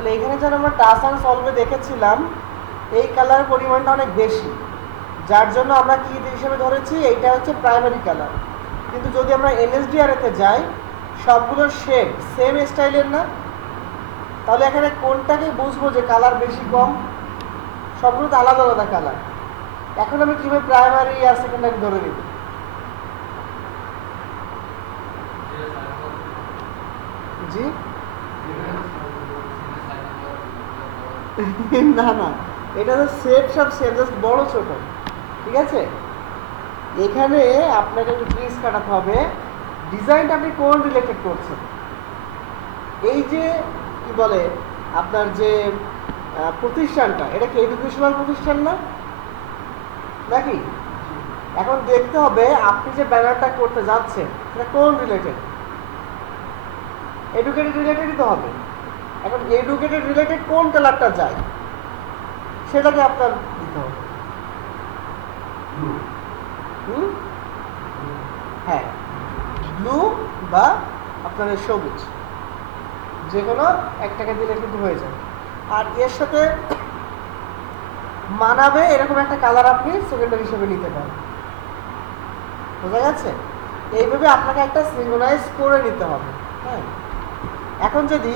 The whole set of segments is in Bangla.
তাহলে এখানে যেন আমরা টাচ অ্যান্ড সলভে দেখেছিলাম এই কালার পরিমাণটা অনেক বেশি, যার জন্য আমরা কি হিসেবে ধরেছি এইটা হচ্ছে প্রাইমারি কালার। কিন্তু যদি আমরা এনএসডিআরতে যাই সবগুলো শেড সেম স্টাইলের না, তাহলে এখানে কোনটাকে বুঝবো যে কালার বেশি কম? সবগুলো তো আলাদা আলাদা কালার। এখন আমি কিভাবে প্রাইমারি আর সেকেন্ডারি ধরে নিব? জি না না, এটা তো সেট সব সেম, জাস্ট বড় ছোট, ঠিক আছে? এখানে আপনাকে একটু ট্রিস কাটাতে হবে, ডিজাইনটা আপনি কোন রিলেটেড করছেন। এই যে কি বলে আপনার যে প্রতিষ্ঠানটা, এটা কি এডুকেশনাল প্রতিষ্ঠান না নাকি? এখন দেখতে হবে আপনি যে ব্যানারটা করতে যাচ্ছেন সেটা কোন রিলেটেড। এডুকেটেড রিলেটেডই তো হবে। এখন এডুকেটেড রিলেটেড কোন কালারটা যায় সেটাকে আপনার দিতে হবে। হ্যাঁ, ব্লু বা আপনার সবুজ, যে কোনো একটাকে দিলে কিন্তু হয়ে যায়। আর এর সাথে মানাবে এরকম একটা কালার আপনি সেকেন্ডারি হিসেবে নিতে পারেন। বোঝা যাচ্ছে? এইভাবে আপনাকে একটা সিঙ্গনাইজ করে নিতে হবে। হ্যাঁ, এখন যদি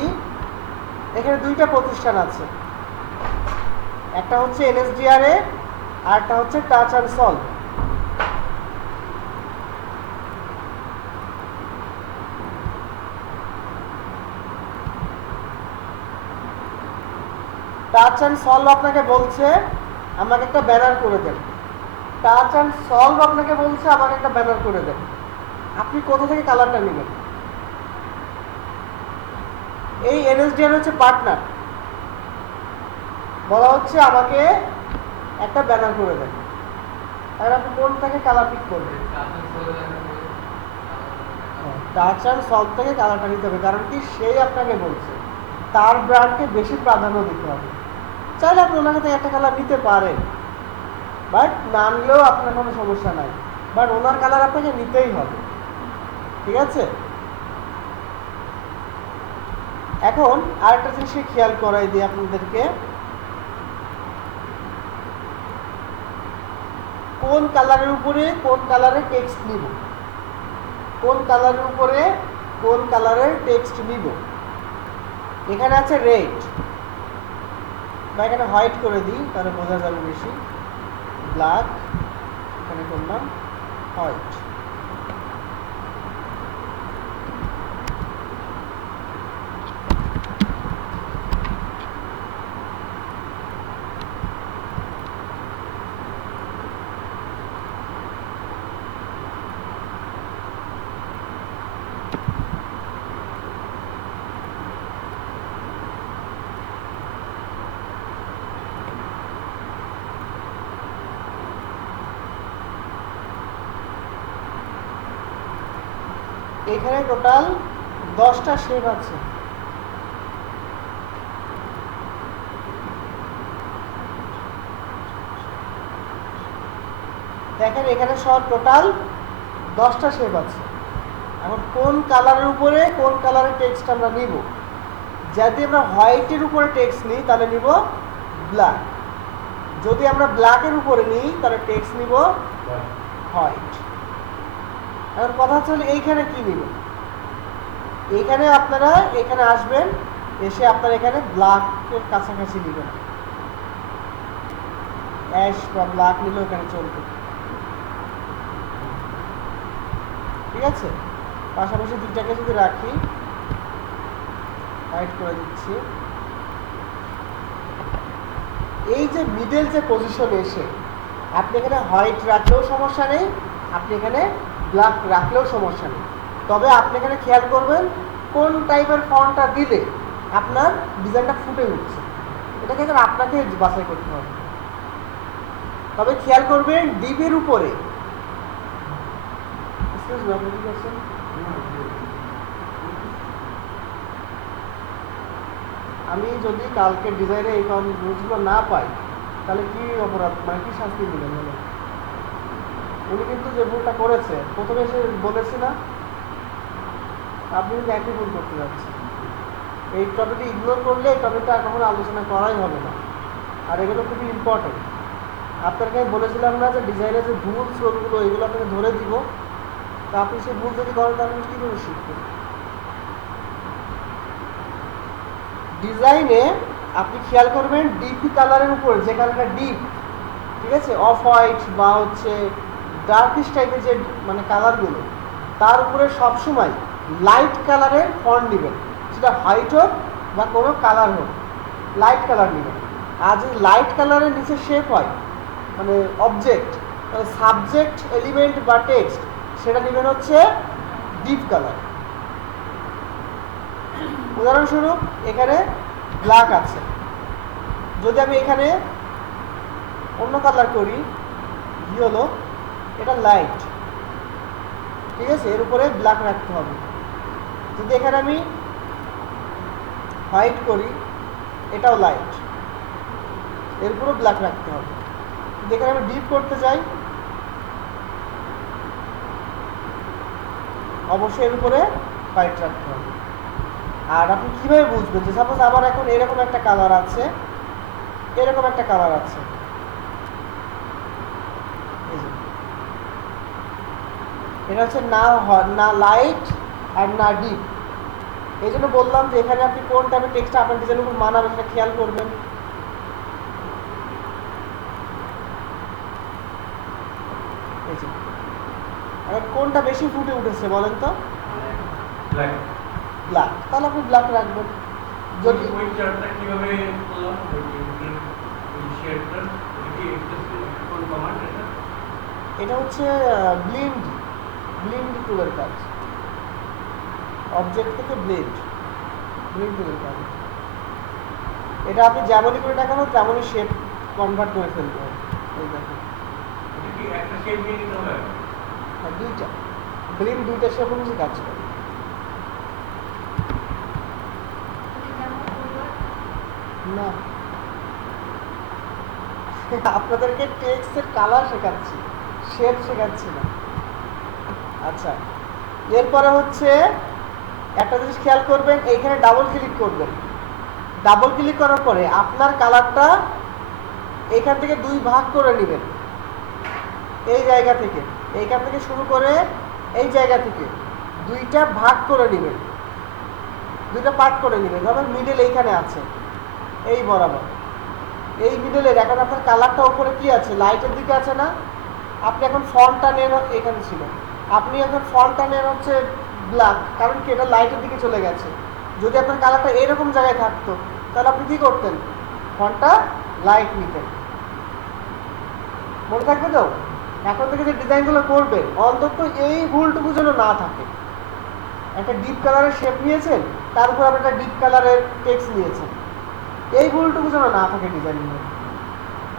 এখানে দুইটা প্রতিষ্ঠান আছে, একটা হচ্ছে এনএসডিআরএ আর একটা হচ্ছে touch and solve. Touch and solve আপনাকে বলছে আমাকে একটা ব্যানার করে দেন, টাচ অ্যান্ড সলভ আপনাকে বলছে আমাকে একটা ব্যানার করে দেন। আপনি কোথা থেকে কালারটা নেবেন? এই এনএসডিআর হচ্ছে পার্টনার, বলা হচ্ছে আমাকে একটা ব্যানার করে দেন, তাহলে আপনি কোন থেকে কালার পিক করবেন? টাচ অ্যান্ড সলভ থেকে কালারটা নিতে হবে, কারণ কি সেই আপনাকে বলছে, তার ব্র্যান্ডকে বেশি প্রাধান্য দিতে হবে। চাইলে আপনি ওনার কাছে একটা কালার নিতে পারেন, বাট না নিলেও আপনার কোনো সমস্যা নাই, বাট ওনার কালার আপনাকে নিতেই হবে, ঠিক আছে? এখন আরেকটা জিনিসকে খেয়াল করাই দিই আপনাদেরকে, কোন কালারের উপরে কোন কালারের টেক্সট নিব, কোন কালারের উপরে কোন কালারের টেক্সট নিব। এখানে আছে রেড, বা এখানে হোয়াইট করে দিই তাহলে বোঝা যাবে বেশি, ব্ল্যাক, এখানে করলাম হোয়াইট। এখানে টোটাল 10টা শেপ আছে। দেখেন এখানে সব টোটাল 10টা শেপ আছে। এখন কোন কালারের উপরে কোন কালারের টেক্সট আমরা নিব? যদি আমরা হোয়াইটের উপরে টেক্সট নিই তাহলে নিব ব্ল্যাক, যদি আমরা ব্ল্যাকের উপরে নিই তাহলে টেক্সট নিব হোয়াইট। এখন কথা হচ্ছে এইখানে কি নিব? এইখানে আপনারা এখানে আসবেন, এসে আপনারা এখানে ব্ল্যাকের কাছাকাছি নেবেন, অ্যাশ বা ব্ল্যাক নিলেও এখানে চলবে, ঠিক আছে? পাশাপাশি দুইটাকে যদি রাখি, হোয়াইট করে দিচ্ছি, এই যে মিডল যে পজিশনে এসে আপনি এখানে হোয়াইট রাখলেও সমস্যা নেই, আপনি এখানে ব্ল্যাক রাখলেও সমস্যা নেই, তবে আপনি এখানে খেয়াল করবেন কোন টাইপের ফন্টটা দিলে আপনার ডিজাইনটা ফুটে উঠছে, এটাকে এখানে আপনাকে বাছাই করতে হবে। তবে খেয়াল করবেন ডিপের উপরে, আমি যদি কালকে ডিজাইনে এই রুলসগুলো না পাই তাহলে কি অপরাধ, মানে কি শাস্তি দিবেন? বলে উনি কিন্তু যে ভুলটা করেছে প্রথমে এসে বলেছি না, আপনি কিন্তু একই ভুল করতে যাচ্ছেন। এই টপিকটা ইগনোর করলে এই টপিকটা আর কখনো আলোচনা করাই হবে না, আর এগুলো খুবই ইম্পর্টেন্ট। আপনাকে আমি বলেছিলাম না যে ডিজাইনের যে ভুল শ্রমগুলো এগুলো আপনাকে ধরে দিব, তা আপনি সেই ভুল যদি করেন তাহলে কী করে শিখবেন? ডিজাইনে আপনি খেয়াল করবেন ডিপি কালারের উপরে, যে কালারটা ডিপ, ঠিক আছে, অফ হোয়াইট বা হচ্ছে ডার্কিশ টাইপের যে মানে কালারগুলো, তার উপরে সবসময় লাইট কালারের ফন্ট নেবেন, সেটা হোয়াইট হোক বা কোনো কালার হোক, লাইট কালার নেবেন। আর যদি লাইট কালারের নিচে শেপ হয় মানে অবজেক্ট, মানে সাবজেক্ট এলিমেন্ট বা টেক্সট, সেটা নেবেন হচ্ছে ডিপ কালার। উদাহরণস্বরূপ এখানে ব্ল্যাক আছে, যদি আমি এখানে অন্য কালার করি ইয়েলো, এটা লাইট, ঠিক আছে, এর উপরে ব্ল্যাক রাখতে হবে। যদি এখানে আমি হোয়াইট করি, এটাও লাইট, এর উপরে ব্ল্যাক রাখতে হবে। যদি এখানে আমি ডিপ করতে যাই, অবশ্যই এর উপরে হোয়াইট রাখতে হবে। আর আপনি কীভাবে বুঝবেন যে সাপোজ আমার এখন এরকম একটা কালার আছে, এরকম একটা কালার আছে, এটা হচ্ছে না লাইট আর না ডিপ। এই জন্য বললাম যে এখানে আপনি কোন টাইপের টেক্সটটা আপনার ডিজাইনের উপর মানাবে সেটা খেয়াল করবেন। আর কোনটা বেশি ফুটে উঠেছে বলেন তো? ব্ল্যাক, তাহলে আপনি ব্ল্যাক রাখবেন। যদি ওই চার্টটা কিভাবে করলাম, ওই শেয়ারটা কি কোন কমান্ড এটা হচ্ছে ব্লেন্ড টুলের কাজ, অবজেক্ট থেকে ব্লেন্ড টুলের কাজ। এটা আপনি যেমনই করে দেখানো তেমনই শেপ কনভার্ট করে ফেলতে হবে। এই দেখুন, এটা কি একটা শেপ নিয়ে নিতে হবে? হ্যাঁ, দুইটা ব্লেন্ড, দুইটা শেপ অনুযায়ী কাজ করে। না, আপনাদেরকে টেক্সটের কালার শেখাচ্ছি, শেপ শেখাচ্ছি না। আচ্ছা, এরপরে হচ্ছে একটা জিনিস খেয়াল করবেন, এইখানে ডাবল ক্লিক করবেন। ডাবল ক্লিক করার পরে আপনার কালারটা এইখান থেকে দুই ভাগ করে নেবেন। এই জায়গা থেকে, এইখান থেকে শুরু করে এই জায়গা থেকে দুইটা ভাগ করে নেবেন, দুইটা পার্ট করে নেবেন। ধরুন মিডল এইখানে আছে, এই বরাবর এই মিডলের এখন আপনার কালারটা উপরে কি আছে, লাইটের দিকে আছে না? আপনি এখন ফন্টটা নেন, এখানে ছিল, আপনি এখন ফন্টটা নেন হচ্ছে ব্ল্যাক, কারণ কি এটা লাইটের দিকে চলে গেছে। যদি আপনার কালারটা এরকম জায়গায় থাকতো তাহলে আপনি কি করতেন, ফন্টটা লাইট নিতেন। মনে থাকবে তো? এখন থেকে যে ডিজাইনগুলো করবেন অন্তত এই ভুলটুকু যেন না থাকে। একটা ডিপ কালারের শেপ নিয়েছেন, তার উপর আপনি একটা ডিপ কালারের টেক্সট নিয়েছেন, এই ভুলটুকু যেন না থাকে ডিজাইনের মধ্যে।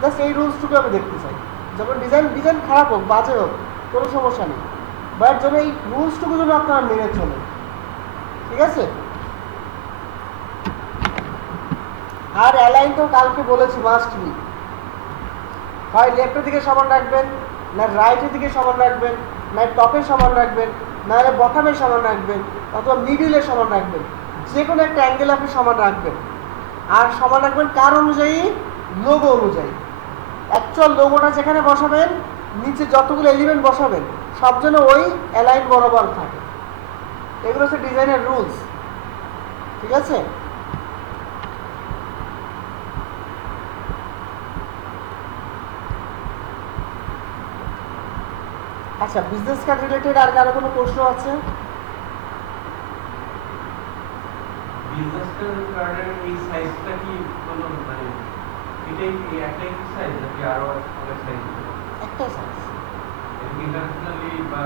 জাস্ট এই রুলসটুকু আমি দেখতে চাই। যখন ডিজাইন খারাপ হোক, বাজে হোক, কোনো সমস্যা নেই, বাট যেন এই রুলসটুকু যেন আপনারা মেনে চলেন, ঠিক আছে? আর অ্যালাইন তো কালকে বলেছি মাস্ট বি, হয় লেফটের দিকে সমান রাখবেন, না রাইটের দিকে সমান রাখবেন, না টপের সমান রাখবেন, না বটমের সমান রাখবেন, অথবা মিডিলের সমান রাখবেন। যে কোনো একটা অ্যাঙ্গেল আপনি সমান রাখবেন। আর সমান রাখবেন কার অনুযায়ী, লোগো অনুযায়ী। অ্যাকচুয়াল লোগোটা যেখানে বসাবেন, নিচে যতগুলো এলিমেন্ট বসাবেন সব যেন ওই অ্যালাইন বরাবর থাকে। এগুলো হচ্ছে ডিজাইনের রুলস, ঠিক আছে? আচ্ছা, বিজনেস কার্ড রিলেটেড আর কারো কোনো প্রশ্ন আছে? বিজনেস কার্ডের এই সাইজটা কি কোনো মানে এটাই একটাই কি সাইজ নাকি আরো অনেক সাইজ? একটাই সাইজ, ইন্টারন্যাশনালি বা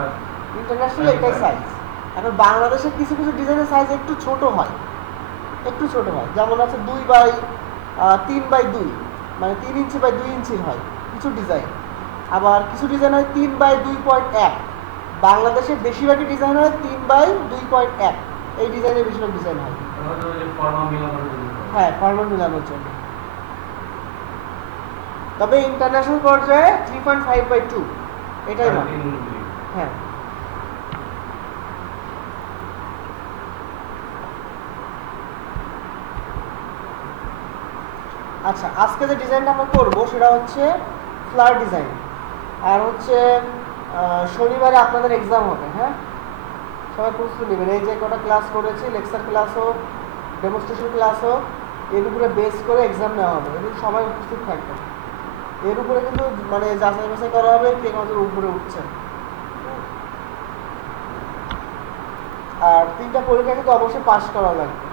ইন্টারন্যাশনাল একটাই সাইজ। এখন বাংলাদেশের কিছু কিছু ডিজাইনের সাইজ একটু ছোট হয়, একটু ছোট হয়, যেমন আছে 2/3/2, মানে 3 ইঞ্চি বাই 2 ইঞ্চির হয় কিছু ডিজাইন। আবার কিছু ডিজাইন হয় 3/2.1। বাংলাদেশের বেশিরভাগই ডিজাইন হয় 3/2.1, এই ডিজাইনের বেশিরভাগ ডিজাইন হয়। হ্যাঁ, ফর্মাল মিলানোর জন্য। তবে ইন্টারন্যাশনাল পর্যায়ে 3.5/2 এটাই হয়। হ্যাঁ, আচ্ছা, আজকে যে ডিজাইনটা আমরা করব সেটা হচ্ছে ফ্লাওয়ার ডিজাইন। আর হচ্ছে শনিবারে আপনাদের এক্সাম হবে, হ্যাঁ? সবাই প্রস্তুতি নেবেন। এই যে কটা ক্লাস করেছি, লেকচার ক্লাস হোক, ডেমনস্ট্রেশন ক্লাস হোক, এর উপরে বেস করে এক্সাম নেওয়া হবে, কিন্তু সবাই উপস্থিত থাকবে। এর উপরে কিন্তু মানে যাচাই বাছাই করা হবে কে কত উপরে উঠছে। আর 3টা পরীক্ষা কিন্তু অবশ্যই পাস করা লাগবে,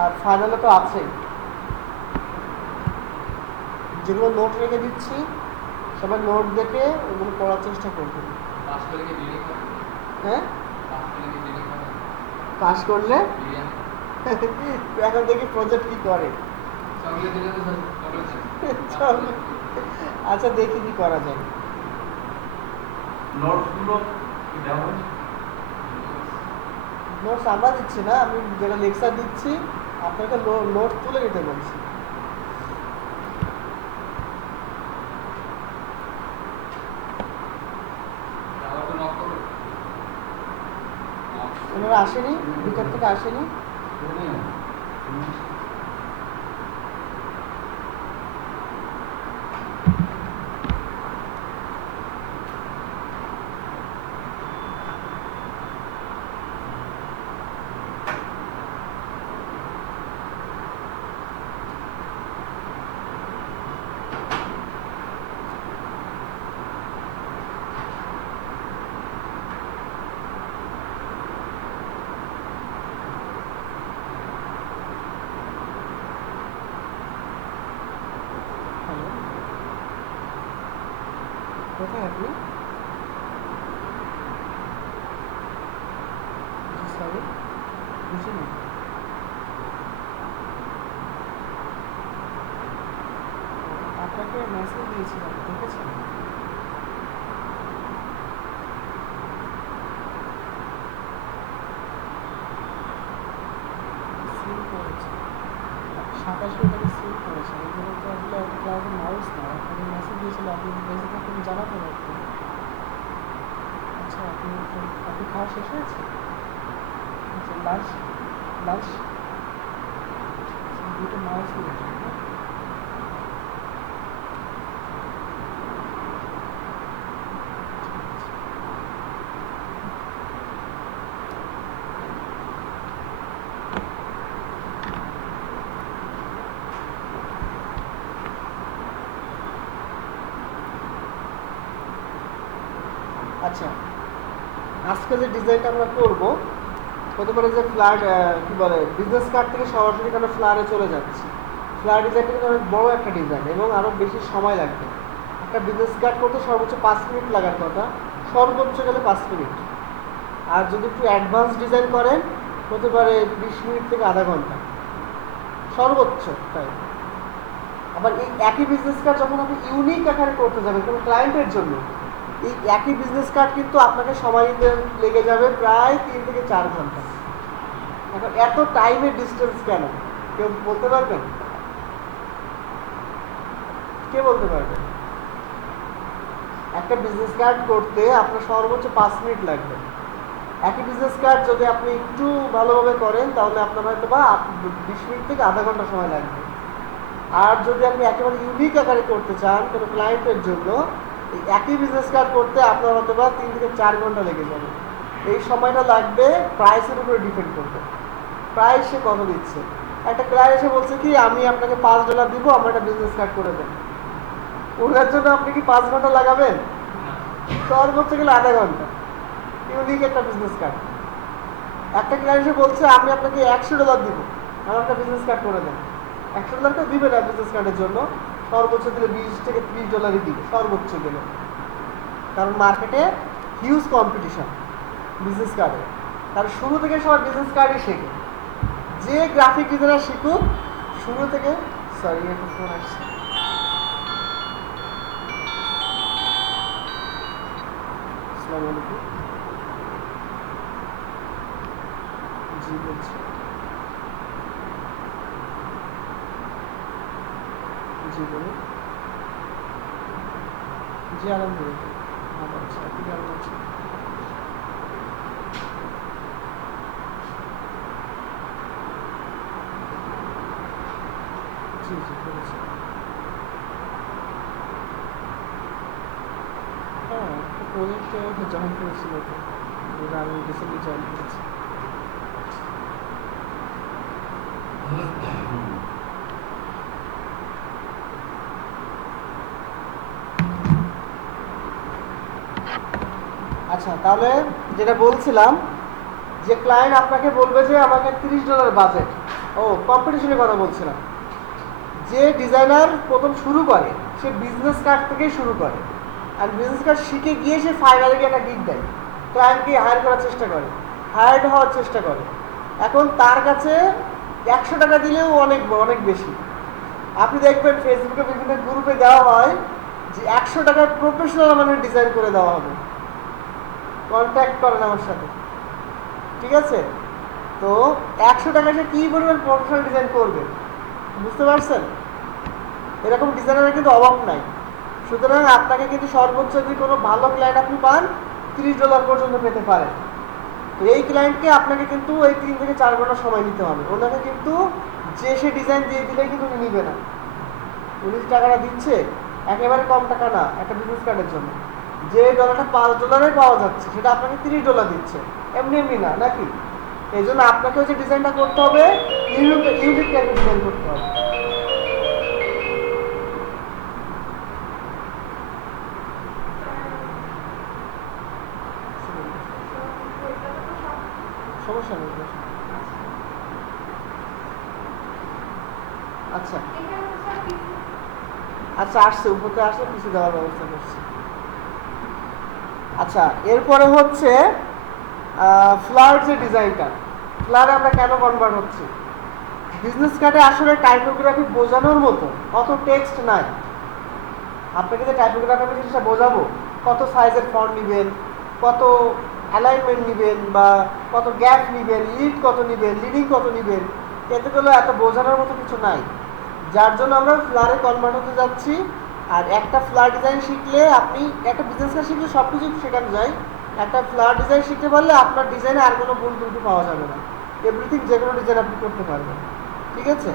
আর ফাইনালে তো আছেই। যেগুলো নোট রেখে দিচ্ছি সবাই নোট দেখে ওগুলো পড়ার চেষ্টা করবেন। হ্যাঁ, পাস করলে এখন দেখি প্রজেক্ট কি করে। আচ্ছা, দেখি কি করা যায়। নোটসগুলো কি দেওয়া হয়েছে? নোটস আমরা দিচ্ছি না, আমি যেটা লেকচার দিচ্ছি আপনাকে নোট তুলে নিতে বলছি। ওনারা আসেনি, ভিতর থেকে আসেনি। হ্যালো, কোথায় আপনি? জি সরি, বুঝিনি। আপনাকে মেসেজ দিয়েছিলাম, দেখেছেন? সিল করেছে 27 ওটাকে সিল করেছে। এগুলো তো আসলে একটা ক্লাউডের মাউস না। আপনাকে মেসেজ দিয়েছিল, আপনি বেঁচে থাকলে জানাতে পারতেন। আচ্ছা, আপনি খাওয়া শেষ হয়েছে? আচ্ছা, লাঞ্চ লাঞ্চ দুটো মাউস নিয়েছেন, হ্যাঁ? আচ্ছা, আজকে যে ডিজাইনটা আমরা করব হতে পারে যে ফ্ল্যাট কি বলে বিজনেস কার্ড থেকে সরাসরি আমরা ফ্লারে চলে যাচ্ছি। ফ্লার ডিজাইনটা কিন্তু অনেক বড় একটা ডিজাইন এবং আরও বেশি সময় লাগবে। একটা বিজনেস কার্ড করতে সর্বোচ্চ 5 মিনিট লাগার কথা, সর্বোচ্চ গেলে 5 মিনিট। আর যদি একটু অ্যাডভান্স ডিজাইন করেন হতে পারে 20 মিনিট থেকে আধা ঘন্টা সর্বোচ্চ, তাই। আবার এই একই বিজনেস কার্ড যখন আপনি ইউনিক আকারে করতে যাবেন কোনো ক্লায়েন্টের জন্য, এই একই বিজনেস কার্ড কিন্তু আপনাকে সময় নিতে লেগে যাবে প্রায় 3 থেকে 4 ঘন্টা। এখন এত টাইমের ডিস্টেন্স কেন, কেউ বলতে পারবেন? কে বলতে পারবেন? একটা বিজনেস কার্ড করতে আপনার সর্বোচ্চ 5 মিনিট লাগবে। একই বিজনেস কার্ড যদি আপনি একটু ভালোভাবে করেন তাহলে আপনার হয়তো বা 20 মিনিট থেকে আধা ঘন্টা সময় লাগবে। আর যদি আপনি একেবারে ইউনিক আকারে করতে চান কোনো ক্লায়েন্টের জন্য, এই একই বিজনেস কার্ড করতে আপনার হয়তো বা 3 থেকে 4 ঘন্টা লেগে যাবে। এই সময়টা লাগবে প্রাইসের উপরে ডিপেন্ড করবে, প্রাইস সে কত দিচ্ছে। একটা ক্লায়েন্ট এসে বলছে কি আমি আপনাকে $5 দিব, আমার একটা বিজনেস কার্ড করে দেন। ওনার জন্য আপনি কি 5 ঘন্টা লাগাবেন? সর্বোচ্চ গেলে আধা ঘন্টা। ইউনিক একটা বিজনেস কার্ড। একটা ক্লায়েন্ট এসে বলছে আমি আপনাকে $100 দিব, আমার একটা বিজনেস কার্ড করে দেন। $100 দিবে না বিজনেস কার্ডের জন্য, সর্বোচ্চ দিলে $20 থেকে $30 দিবে সর্বোচ্চ গেলে। কারণ মার্কেটে হিউজ কম্পিটিশন বিজনেস কার্ডে। কারণ শুরু থেকে সবাই বিজনেস কার্ডই শেখে। যে গ্রাফিক ডিজাইনার শিখুক শুরু থেকে, সরি একটা ফোন আসছে। আসসালামু আলাইকুম। জি বলছি। জি বলুন। জি আলহামদুলিল্লাহ ভালো আছি, আপনি কেমন আছেন? জি জি বলেছি। প্রজেক্টে জয়েন করেছিল তো, যেটা আমি রিসেন্টলি জয়েন করেছি। আচ্ছা, তাহলে যেটা বলছিলাম যে ক্লায়েন্ট আপনাকে বলবে যে আমাকে $30 বাজেট। ও, কম্পিটিশনের কথা বলছিলাম। যে ডিজাইনার প্রথম শুরু করে সে বিজনেস কার্ড থেকেই শুরু করে, আর বিজনেস কার্ড শিখে গিয়ে সে ফাইনালি একটা গিগ দেয়, ক্লায়েন্টকে হায়ার করার চেষ্টা করে, হায়ার্ড হওয়ার চেষ্টা করে। এখন তার কাছে $100 দিলেও অনেক অনেক বেশি। আপনি দেখবেন ফেসবুকে বিভিন্ন গ্রুপে দেওয়া হয় যে $100 প্রফেশনাল মানের ডিজাইন করে দেওয়া হবে, কন্ট্যাক্ট করেন আমার সাথে। ঠিক আছে, তো $100 সে কী পরিমাণ প্রফেশনাল ডিজাইন করবে বুঝতে পারছেন? এরকম ডিজাইনারের কিন্তু অভাব নাই। সুতরাং আপনাকে কিন্তু সর্বোচ্চ যদি কোনো ভালো ক্লায়েন্ট আপনি পান $30 পর্যন্ত পেতে পারেন। তো এই ক্লায়েন্টকে আপনাকে কিন্তু এই 3 থেকে 4 ঘন্টা সময় নিতে হবে। ওনাকে কিন্তু যে সে ডিজাইন দিয়ে দিলে কিন্তু উনি নিবে না। উনি যে টাকাটা দিচ্ছে একেবারে কম টাকা না একটা বিজনেস কার্ডের জন্য। যে ডলারটা $5 পাওয়া যাচ্ছে সেটা আপনাকে $30 দিচ্ছে, এমনি এমনি না, নাকি? এই জন্য আপনাকেও যে ডিজাইনটা করতে হবে ইউনিক টাইপের ডিজাইন করতে হবে। সমস্যা নেই। আচ্ছা আচ্ছা, আসছে উপরে আসলে কিছু দেওয়ার ব্যবস্থা করছি। আচ্ছা, এরপরে হচ্ছে ফ্লার যে ডিজাইনটা, ফ্লারে আমরা কেন কনভার্ট হচ্ছি? বিজনেস কার্ডে আসলে টাইপোগ্রাফি বোঝানোর মতো অত টেক্সট নাই। আপনাকে যে টাইপোগ্রাফি জিনিসটা বোঝাবো, কত সাইজের ফন্ট নেবেন, কত অ্যালাইনমেন্ট নেবেন, বা কত গ্যাপ নেবেন, লিড কত নেবেন, লিডিং কত নেবেন, এতগুলো এত বোঝানোর মতো কিছু নাই। যার জন্য আমরা ফ্লারে কনভার্ট হতে যাচ্ছি। আর একটা ফ্লার ডিজাইন শিখলে আপনি একটা বিজনেস কার্ড শিখলে সব কিছু শেখানো যায়, একটা ফ্লার ডিজাইন শিখতে পারলে আপনার ডিজাইনে আর কোনো ভুল ত্রুটি পাওয়া যাবে না। এভরিথিং যে কোনো ডিজাইন আপনি করতে পারবেন। ঠিক আছে,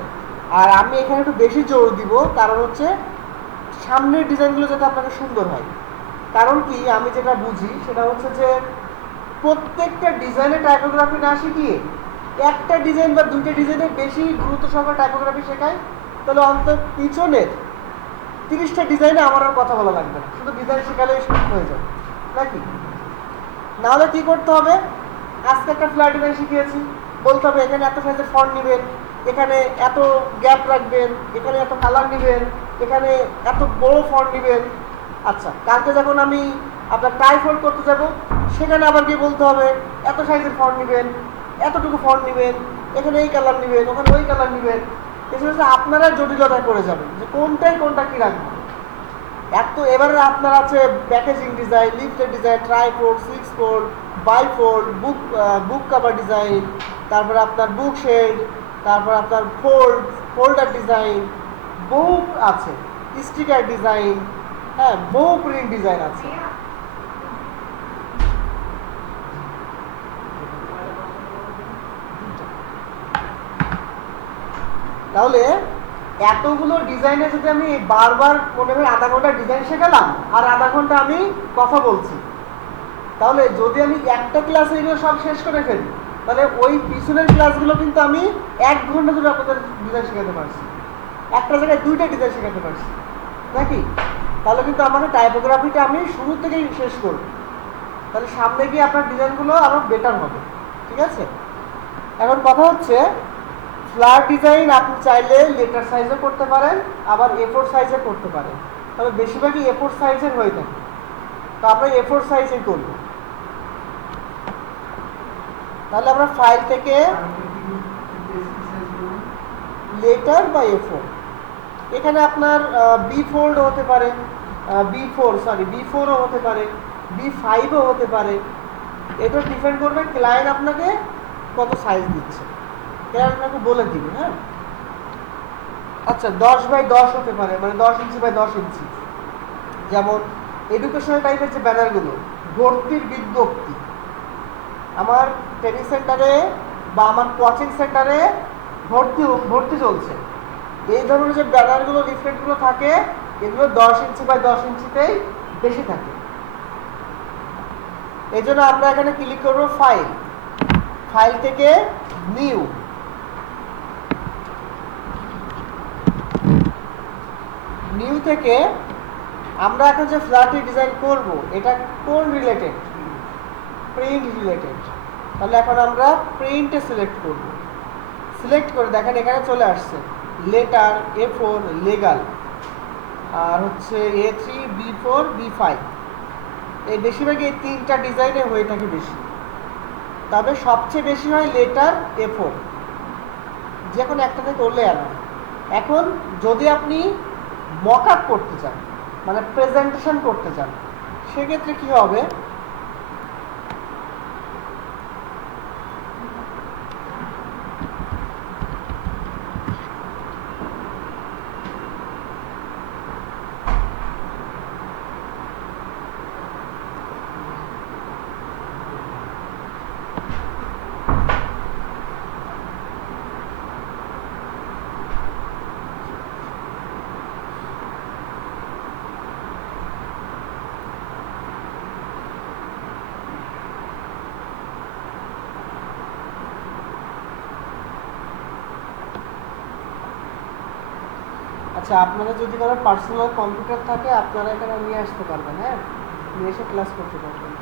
আর আমি এখানে একটু বেশি জোর দিব, কারণ হচ্ছে সামনের ডিজাইনগুলো যাতে আপনাকে সুন্দর হয়। কারণ কি, আমি যেটা বুঝি সেটা হচ্ছে যে প্রত্যেকটা ডিজাইনে টাইপোগ্রাফি না শিখিয়ে একটা ডিজাইন বা দুইটা ডিজাইনে বেশি গুরুত্ব সহকারে টাইপোগ্রাফি শেখায়, তাহলে অন্তত পিছনের 30টা ডিজাইনে আমার আর কথা বলা লাগবে না, শুধু ডিজাইন শেখালেই শুরু হয়ে যাবে, নাকি? নাহলে কি করতে হবে, আজকে একটা ফ্ল্যাট ডিজাইন শিখিয়েছি, বলতে হবে এখানে এত সাইজের ফন্ট নেবেন, এখানে এত গ্যাপ রাখবেন, এখানে এত কালার নেবেন, এখানে এত বড় ফন্ট নেবেন। আচ্ছা, কালকে যখন আমি আপনার টাই ফোল্ড করতে যাব, সেখানে আবার গিয়ে বলতে হবে এত সাইজের ফন্ট নেবেন, এতটুকু ফন্ট নেবেন, এখানে এই কালার নেবেন, ওখানে ওই কালার নেবেন। এসে আপনারা জটিলতায় পড়ে যাবেন যে কোনটা কি রাখবেন। এবারে আপনার আছে packaging design, leaflet design, trifold, 6 fold, bifold, বুক কভার ডিজাইন, তারপরে আপনার বুক শেড, তারপর আপনার ফোল্ডার ডিজাইন, বুক আছে, স্টিকার ডিজাইন, হ্যাঁ, বহু প্রিন্ট ডিজাইন আছে। তাহলে এতগুলো ডিজাইনে যদি আমি বারবার মনে হয় আধা ঘন্টা ডিজাইন শেখালাম আর আধা ঘন্টা আমি কথা বলছি, তাহলে যদি আমি একটা ক্লাসে এগুলো সব শেষ করে ফেলি, তাহলে ওই পিছনের ক্লাসগুলো কিন্তু আমি 1 ঘন্টা ধরে আপনাদের ডিজাইন শেখাতে পারছি, একটা জায়গায় 2টা ডিজাইন শেখাতে পারছি, নাকি? তাহলে কিন্তু আমাকে টাইপোগ্রাফিটা আমি শুরু থেকেই শেষ করব, তাহলে সামনে গিয়ে আপনার ডিজাইনগুলো আরও বেটার হবে। ঠিক আছে, এখন কথা হচ্ছে ফ্লার ডিজাইন আপনি চাইলে লেটার সাইজে করতে পারেন, আবার A4 সাইজে করতে পারেন, তবে বেশিরভাগই A4 সাইজের হয়ে থাকে, তো আমরা A4 সাইজেই করব। তাহলে আমরা ফাইল থেকে লেটার বা A4, এখানে আপনার B4 হতে পারে, B4ও হতে পারে, B5ও হতে পারে। এটা ডিপেন্ড করবে ক্লায়েন্ট আপনাকে কত সাইজ দিচ্ছে, ক্লায়েন্ট আপনাকে বলে দিবে। হ্যাঁ, আচ্ছা, 10x10 হতে পারে, মানে 10 ইঞ্চি বাই 10 ইঞ্চি। যেমন এডুকেশনাল টাইপের যে ব্যানারগুলো, ভর্তির বিজ্ঞপ্তি, আমার ট্রেনিং সেন্টারে বা আমার কোচিং সেন্টারে ভর্তি চলছে, এই ধরনের যে ব্যানারগুলো, লিফলেটগুলো থাকে, এগুলো 10 ইঞ্চি বাই 10 ইঞ্চিতেই বেশি থাকে। এই জন্য আমরা এখানে ক্লিক করব ফাইল, ফাইল থেকে নিউ, নিউ থেকে আমরা এখন যে ফ্ল্যাটটি ডিজাইন করব এটা কোন রিলেটেড, প্রিন্ট রিলেটেড। তাহলে এখন আমরা প্রিন্টে সিলেক্ট করব, সিলেক্ট করে দেখেন এখানে চলে আসছে লেটার A4 লেগাল, আর হচ্ছে A3 B4 B5, এই বেশিরভাগ এই তিনটা ডিজাইনে হয়ে থাকে বেশি, তবে সবচেয়ে বেশি হয় লেটার A4, যে কোনো একটাতে করলে আনা। এখন যদি আপনি মক আপ করতে চান, মানে প্রেজেন্টেশন করতে চান, সেক্ষেত্রে কি হবে, আচ্ছা আপনাদের যদি কোনো পার্সোনাল কম্পিউটার থাকে আপনারা এখানে নিয়ে আসতে পারবেন, হ্যাঁ, নিয়ে এসে ক্লাস করতে পারবেন।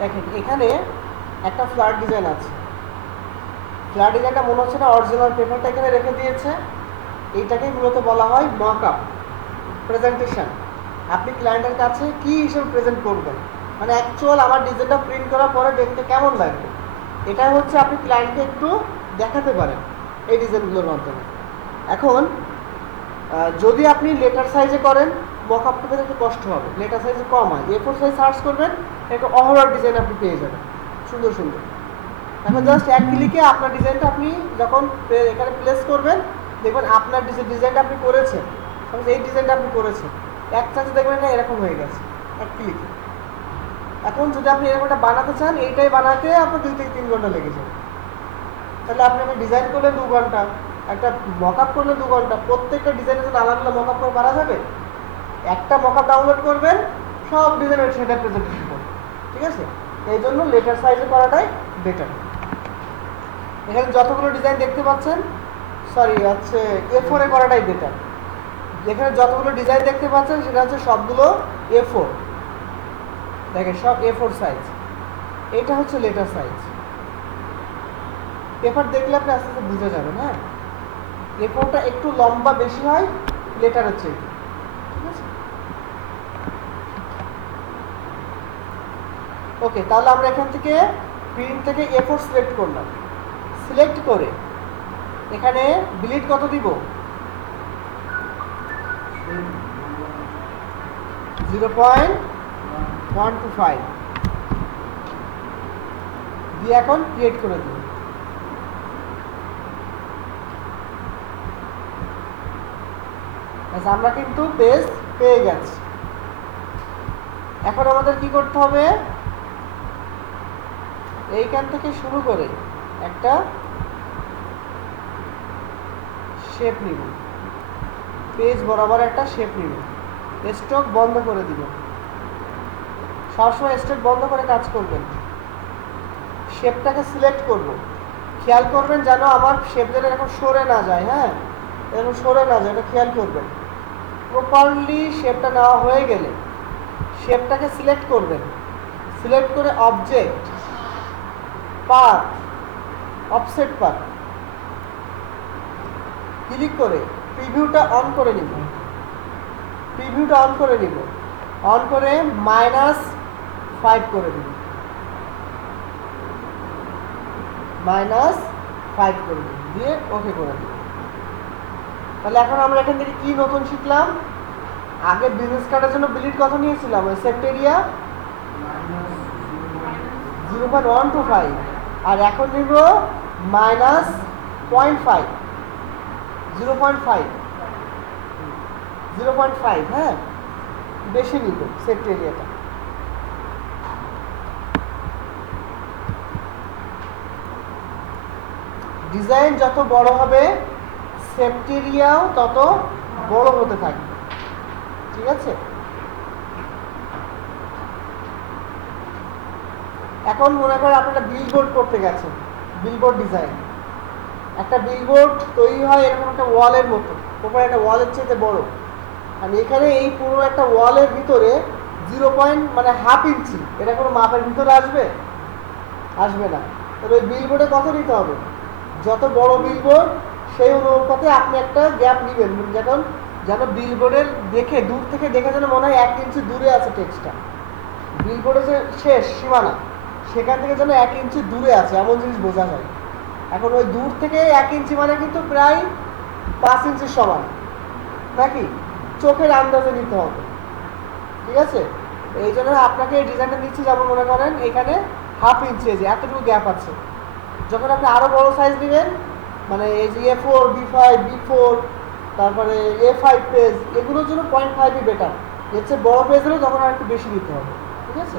দেখেন এখানে একটা ফ্ল্যাট ডিজাইন আছে, ফ্ল্যাট ডিজাইনটা মনে হচ্ছে না অরিজিনাল পেপারটা এখানে রেখে দিয়েছে, এইটাকেই মূলত বলা হয় মক আপ প্রেজেন্টেশন। আপনি ক্লায়েন্টের কাছে কি হিসেবে প্রেজেন্ট করবেন, মানে অ্যাকচুয়াল আমার ডিজাইনটা প্রিন্ট করার পরে দেখতে কেমন লাগবে, এটাই হচ্ছে আপনি ক্লায়েন্টকে একটু দেখাতে পারেন এই ডিজাইনগুলোর মাধ্যমে। এখন যদি আপনি লেটার সাইজে করেন মক আপ করতে একটু কষ্ট হবে, লেটার সাইজে কম হয়, A4 সাইজ সার্চ করবেন একটা ওভারঅল ডিজাইন আপনি পেয়ে যাবেন সুন্দর সুন্দর। এখন জাস্ট এক ক্লিকে আপনার ডিজাইনটা আপনি যখন এখানে প্লেস করবেন দেখবেন আপনার ডিজাইনটা আপনি করেছেন, এই ডিজাইনটা আপনি করেছেন এক চান্সে দেখবেন না এরকম হয়ে গেছে এক ক্লিকে। এখন যদি আপনি এরকম একটা বানাতে চান এইটাই বানাতে আপনার 2 থেকে 3 ঘন্টা লেগে যাবে, তাহলে আপনি ডিজাইন করলেন 2 ঘন্টা, একটা মক আপ করলেন 2 ঘন্টা, প্রত্যেকটা ডিজাইনের জন্য আলাদা আলাদা মক আপ করে পারা যাবে। একটা মক আপ ডাউনলোড করবেন সব ডিজাইনের সেটা প্রেজেন্টেশন করবেন, ঠিক আছে। এই জন্য লেটার সাইজে করাটাই বেটার। এখানে যতগুলো ডিজাইন দেখতে পাচ্ছেন, সরি হচ্ছে A4 এ করাটাই বেটার। এখানে যতগুলো ডিজাইন দেখতে পাচ্ছেন সেটা হচ্ছে সবগুলো A4, দেখেন সব A4 সাইজ, এটা হচ্ছে লেটার সাইজ। পেপার দেখলে আপনি আস্তে আস্তে বুঝে যাবেন, হ্যাঁ। A4টা একটু লম্বা বেশি হয়, লেটারের চেয়ে, ঠিক আছে? ওকে, তাহলে আমরা এখান থেকে প্রিন্ট থেকে A4 সিলেক্ট করলাম। সিলেক্ট করে এখানে বিলিট কত দিব? 0.125 দিয়ে এখন ক্রিয়েট করে দিব। আমরা কিন্তু পেজ পেয়ে গেছি। এখন আমাদের কি করতে হবে? এইখান থেকে শুরু করে একটা শেপ নিব, পেজ বরাবর একটা শেপ নিব, স্টক বন্ধ করে দিব। সবসময় স্টক বন্ধ করে কাজ করবেন। শেপটাকে সিলেক্ট করব, খেয়াল করবেন যেন আমার শেপ যেন এরকম সরে না যায়। হ্যাঁ, এরকম সরে না যায়, এটা খেয়াল করবেন। প্রপারলি শেপটা নেওয়া হয়ে গেলে শেপটাকে সিলেক্ট করবেন। সিলেক্ট করে object, path, offset path click করে প্রিভিউটা অন করে নিব। প্রিভিউটা অন করে নিব, অন করে -5 করে দিব। -5 করে দিব দিয়ে ওকে করে দিব। তাহলে এখন আমরা এখান থেকে কি নতুন শিখলাম? আগে বিজনেস কার্ডের জন্য বিলিট কত নিয়েছিলাম? ওই সেট এরিয়া -0.125, আর এখন নিব -0.5, 0.5। হ্যাঁ, বেশি নিব সেট এরিয়াটা। ডিজাইন যত বড় হবে সেট এরিয়াও তত বড় হতে থাকবে, ঠিক আছে? এখন মনে করেন আপনারা বিলবোর্ড করতে গেছেন, বিলবোর্ড ডিজাইন। একটা বিলবোর্ড তৈরি হয় এরকম একটা ওয়ালের মতো, উপরে একটা ওয়ালের চেয়ে বড়। আর এখানে এই পুরো একটা ওয়ালের ভিতরে 0.5 ইঞ্চি এটা কোনো মাপের ভিতরে আসবে? আসবে না। তবে ওই বিলবোর্ডে কত নিতে হবে? যত বড় বিলবোর্ড সেই অনুপাতে আপনি একটা গ্যাপ নেবেন, যেন বিলবোর্ডের দেখে দূর থেকে দেখে যেন মনে হয় 1 ইঞ্চি দূরে আছে টেক্সটটা। বিলবোর্ডের যে শেষ সীমানা সেখান থেকে যেন 1 ইঞ্চি দূরে আছে এমন জিনিস বোঝা যায়। এখন ওই দূর থেকে 1 ইঞ্চি মানে কিন্তু প্রায় 5 ইঞ্চির সমান, নাকি? চোখের আন্দাজে নিতে হবে, ঠিক আছে? এই জন্য আপনাকে এই ডিজাইনটা দিচ্ছি, যেমন মনে করেন এখানে 1/2 ইঞ্চি যে এতটুকু গ্যাপ আছে। যখন আপনি আরও বড় সাইজ নেবেন, মানে এই যে A4, B5, B4, তারপরে A5 পেজ, এগুলোর জন্য 0.5ই বেটার। এর চেয়ে বড় পেজ হলে তখন আর একটু বেশি নিতে হবে, ঠিক আছে?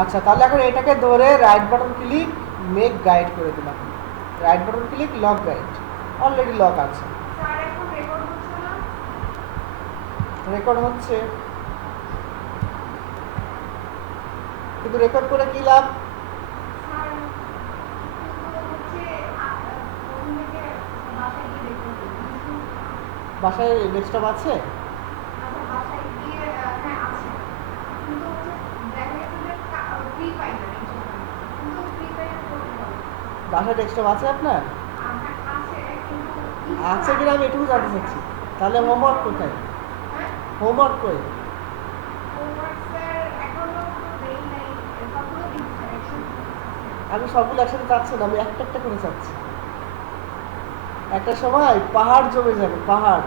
আচ্ছা, তাহলে এখন এটাকে ধরে right button click make guide করে দিলাম। Right button click lock guide, already lock আছে। রেকর্ড হচ্ছে, কিন্তু রেকর্ড করে কি লাভ? বাসায় ডেস্কটপ আছে? বাসায় ডেস্কটপ আছে আপনার? আছে কিনা আমি এটুকু জানতে চাচ্ছি। তাহলে হোমওয়ার্ক কোথায়? হোমওয়ার্ক কই? আমি সবগুলো একসাথে চাচ্ছি না, আমি একটা একটা করে চাচ্ছি। একটা সময় পাহাড় জমে যাবে, পাহাড়।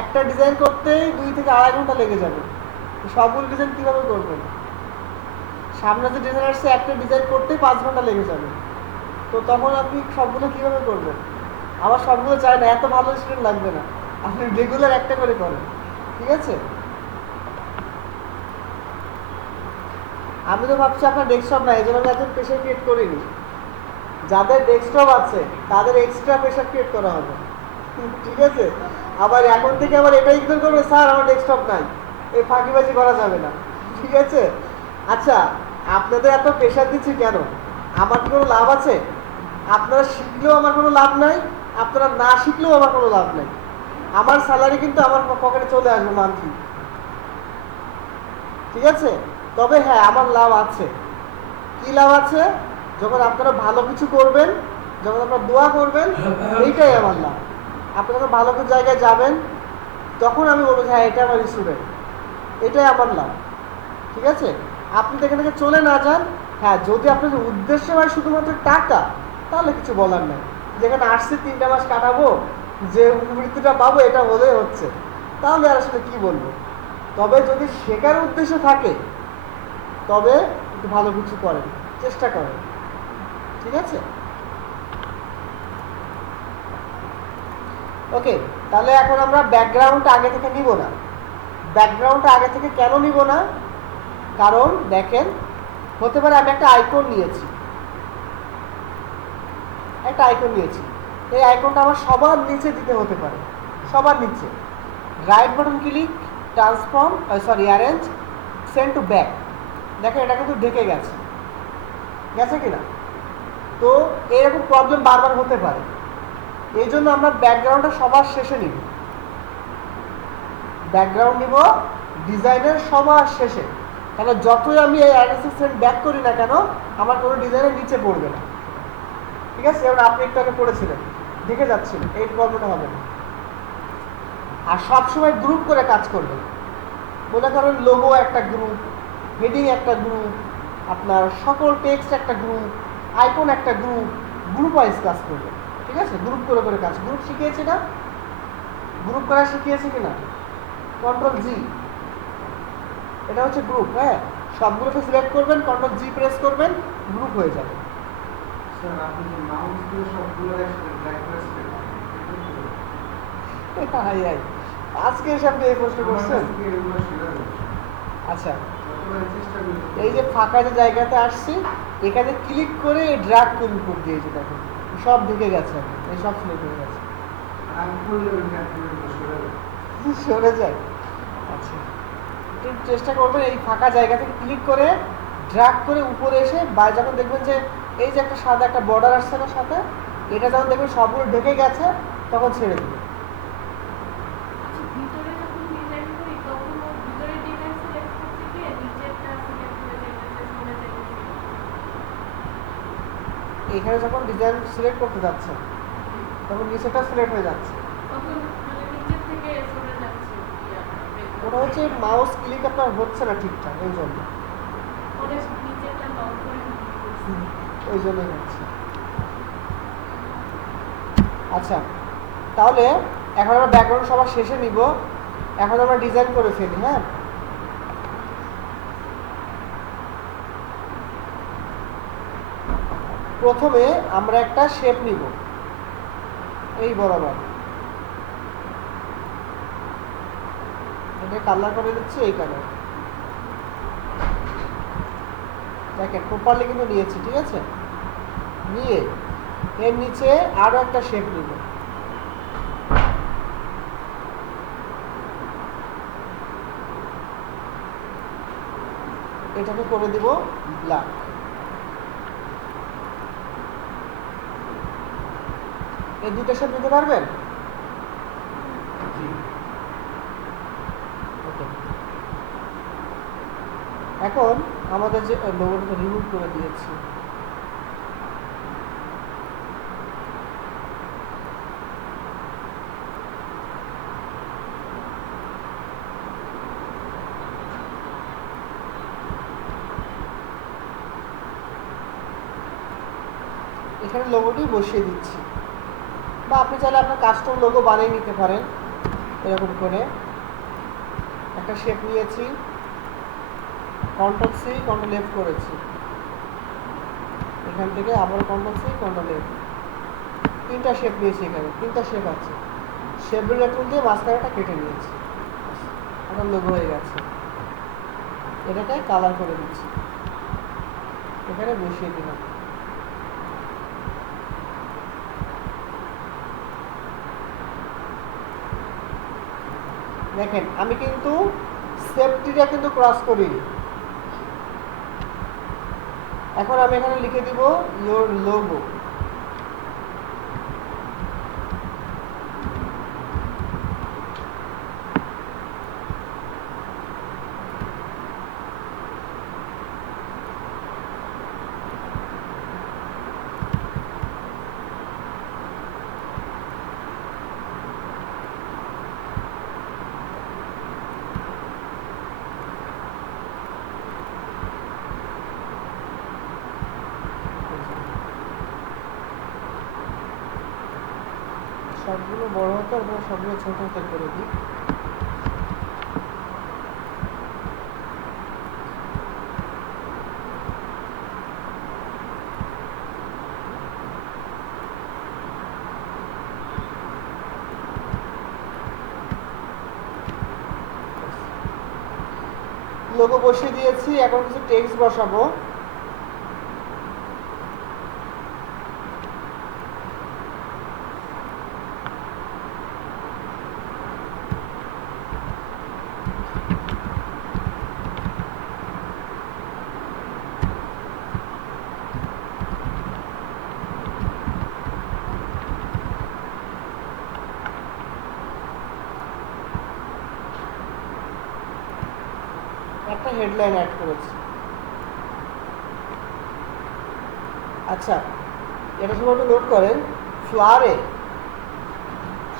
একটা ডিজাইন করতেই 2 থেকে 2.5 ঘন্টা লেগে যাবে। সবগুলো ডিজাইন কিভাবে করবেন? সামনে যে ডিজাইন আসছে একটা ডিজাইন করতেই 5 ঘন্টা লেগে যাবে। তো তখন আপনি সবগুলো কিভাবে করবেন? আমার সবগুলো চাই না, এত ভালো স্টুডেন্ট লাগবে না। আপনি রেগুলার একটা করে করেন, ঠিক আছে? আমি তো ভাবছি আপনার ডেস্কটপ নাই, এই জন্য আমি এত প্রেশার ক্রিয়েট করিনি। যাদের ডেস্কটপ আছে তাদের এক্সট্রা প্রেশার ক্রিয়েট করা হবে, ঠিক আছে? আবার এখন থেকে আবার এটাই ইগনোর করবে, স্যার আমার ডেস্কটপ নাই, এই ফাঁকিবাজি করা যাবে না, ঠিক আছে? আচ্ছা, আপনাদের এত প্রেশার দিচ্ছি কেন? আমার কি কোনো লাভ আছে? আপনারা শিখলেও আমার কোনো লাভ নাই, আপনারা না শিখলেও আমার কোনো লাভ নাই। আমার স্যালারি কিন্তু আমার পকেটে চলে আসবে মান্থলি, ঠিক আছে? তবে হ্যাঁ, আমার লাভ আছে। কি লাভ আছে? যখন আপনারা ভালো কিছু করবেন, যখন আপনারা দোয়া করবেন, এইটাই আমার লাভ। আপনি যখন ভালো কোনো জায়গায় যাবেন তখন আমি বলবো যে হ্যাঁ এটা আমার স্টুডেন্ট, এটাই আমার লাভ। ঠিক আছে, আপনি তো এখান থেকে চলে না যান, হ্যাঁ যদি আপনার উদ্দেশ্য হয় শুধুমাত্র টাকা, তাহলে কিছু বলার নাই, যেখানে আসছি 3টা মাস কাটাবো, যে উপবৃত্তিটা পাবো এটা হলেই হচ্ছে, তাহলে আর আসলে কি বলবো। তবে যদি শেখার উদ্দেশ্য থাকে তবে একটু ভালো কিছু করেন, চেষ্টা করেন। ঠিক আছে, ওকে। তাহলে এখন আমরা ব্যাকগ্রাউন্ডটা আগে থেকে নিব না। ব্যাকগ্রাউন্ডটা আগে থেকে কেন নিব না? কারণ দেখেন, হতে পারে আমি একটা আইকন নিয়েছি, এই আইকনটা আমার সবার নিচে দিতে হতে পারে, সবার নিচে। Right button click, transform arrange, send to back. দেখেন এটা কিন্তু ঢেকে গেছে কিনা। তো এরকম প্রবলেম বারবার হতে পারে, এই জন্য আমরা ব্যাকগ্রাউন্ডটা সবার শেষে নিব। ব্যাকগ্রাউন্ড নিব ডিজাইনের সবার শেষে, কারণ যতই আমি এই অ্যারেঞ্জ সেন্ড ব্যাক করি না কেন, আমার কোনো ডিজাইনের নিচে পড়বে না। ঠিক আছে, এবার আপনি একটু আগে পড়েছিলেন, ঢেকে যাচ্ছিল, এই প্রবলেমটা হবে না। আর সবসময় গ্রুপ করে কাজ করবেন। মনে করেন লোগো একটা গ্রুপ, হেডিং একটা গ্রুপ, আপনার সকল টেক্সট একটা গ্রুপ, আইকন একটা গ্রুপ, গ্রুপ ওয়াইজ কাজ করবেন। ঠিক আছে, গ্রুপ করে করে কাজ। গ্রুপ শিখিয়েছি না, গ্রুপ করা শিখিয়েছি কিনা? কন্ট্রোল জি, এটা হচ্ছে গ্রুপ। হ্যাঁ, সবগুলোকে সিলেক্ট করবেন, কন্ট্রোল জি প্রেস করবেন, গ্রুপ হয়ে যাবে। স্যার আপনি যে মাউস দিয়ে সবগুলো একসাথে ড্র্যাগ প্রেস করেন, আজকে এসে আপনি এই প্রশ্ন করছেন? আচ্ছা, এই যে ফাঁকা যে জায়গাতে আসছি, এখানে ক্লিক করে ড্র্যাগ করে উপর দিয়েছি, দেখেন সব ঢুকে গেছে, এই সব সিলেক্ট হয়ে গেছে, সরে যায়। আচ্ছা, একটু চেষ্টা করবেন এই ফাঁকা জায়গা থেকে ক্লিক করে ড্র্যাগ করে উপরে এসে বাইরে যখন দেখবেন যে এই যে একটা সাদা একটা বর্ডার আসছে না সাথে, এটা যখন দেখবেন সবগুলো ঢেকে গেছে, তখন ছেড়ে দেবেন। এখানে যখন ডিজাইন সিলেক্ট করতে যাচ্ছে তখন নিচেটা সিলেক্ট হয়ে যাচ্ছে, ওটা হচ্ছে মাউস ক্লিক আপনার হচ্ছে না ঠিকঠাক, ওই জন্য হচ্ছে। আচ্ছা, তাহলে এখন আমরা ব্যাকগ্রাউন্ড সবার শেষে নিব, এখন আমরা ডিজাইন করে ফেলি। হ্যাঁ, প্রথমে আমরা একটা শেপ নিব, এই বরাবর এটা কালার করে দিচ্ছি, এই কালার দেখেন প্রপারলি কিন্তু নিয়েছি। ঠিক আছে, নিয়ে এর নিচে আরো একটা শেপ নিব, এটাকে করে দিব ব্ল্যাক। এই দুটো শেপ নিতে পারবেন? এখন আমাদের যে লোগোটাকে রিমুভ করে দিয়েছি, এখানে লোগোটি বসিয়ে দিচ্ছি, বা আপনি চাইলে আপনার কাস্টম লোগো বানিয়ে নিতে পারেন। এরকম করে একটা শেপ নিয়েছি, কন্ট্রোল সি কন্ট্রোল এফ করেছি, এখান থেকে আবার কন্ট্রোল সি কন্ট্রোল এফ, 3টা শেপ নিয়েছি, এখানে 3টা শেপ আছে, শেপ বিল্ডার টুল দিয়ে মাঝখানেটা কেটে নিয়েছি, এখন লোগো হয়ে গেছে। এটাকে কালার করে দিচ্ছি, এখানে বসিয়ে দিলাম। দেখেন আমি কিন্তু সেফটিটা কিন্তু ক্রস করিনি। এখন আমি এখানে লিখে দিব ইওর লোগো, সবগুলো বড় হতো আমরা সবগুলো ছোট হতে করে দিই। লোগো বসিয়ে দিয়েছি, এখন কিছু টেক্সট বসাবো। একটা হেডলাইন অ্যাড করেছি। আচ্ছা, এটা শুধু একটু নোট করেন, ফ্লারে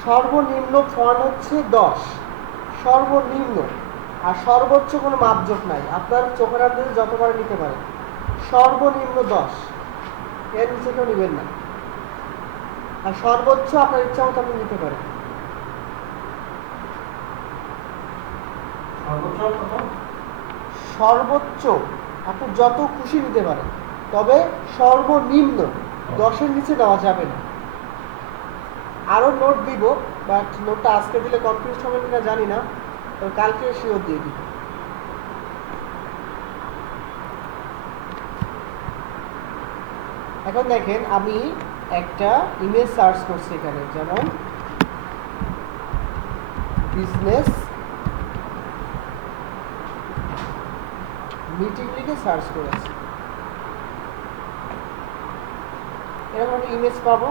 সর্বনিম্ন ফন্ট হচ্ছে 10, সর্বনিম্ন। আর সর্বোচ্চ কোনো মাপজোক নাই, আপনার চোখের আন্দাজে যতবার নিতে পারেন। সর্বনিম্ন 10, এর নিচে কেউ নেবেন না। আর সর্বোচ্চ আপনার ইচ্ছা মতো আপনি নিতে পারেন। সর্বোচ্চ আপনি যত খুশি নিতে পারেন, তবে সর্বনিম্ন 10-এর নিচে দেওয়া যাবে না। আরও নোট দিব, বাট নোটটা আজকে দিলে কনফিউজ হবে কিনা জানি না, তো কালকে শিওর দিয়ে দিব। এখন দেখেন, আমি একটা ইমেজ সার্চ করছি এখানে, যেমন বিজনেস মিটিং লিখে সার্চ করেছি, এরকম একটা ইমেজ পাবো।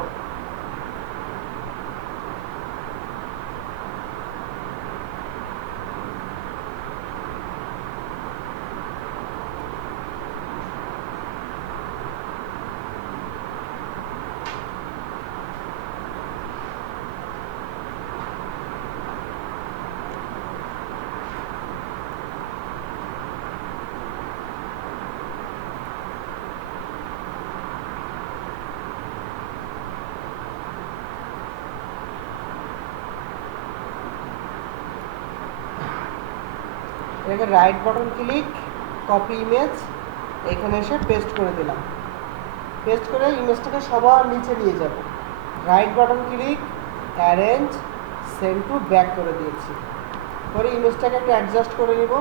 এটাকে right button click, copy image, এখানে এসে পেস্ট করে দিলাম। পেস্ট করে ইমেজটাকে সবার নিচে নিয়ে যাব। Right button click, arrange, send to back করে দিয়েছি। পরে ইমেজটাকে একটু অ্যাডজাস্ট করে নিব।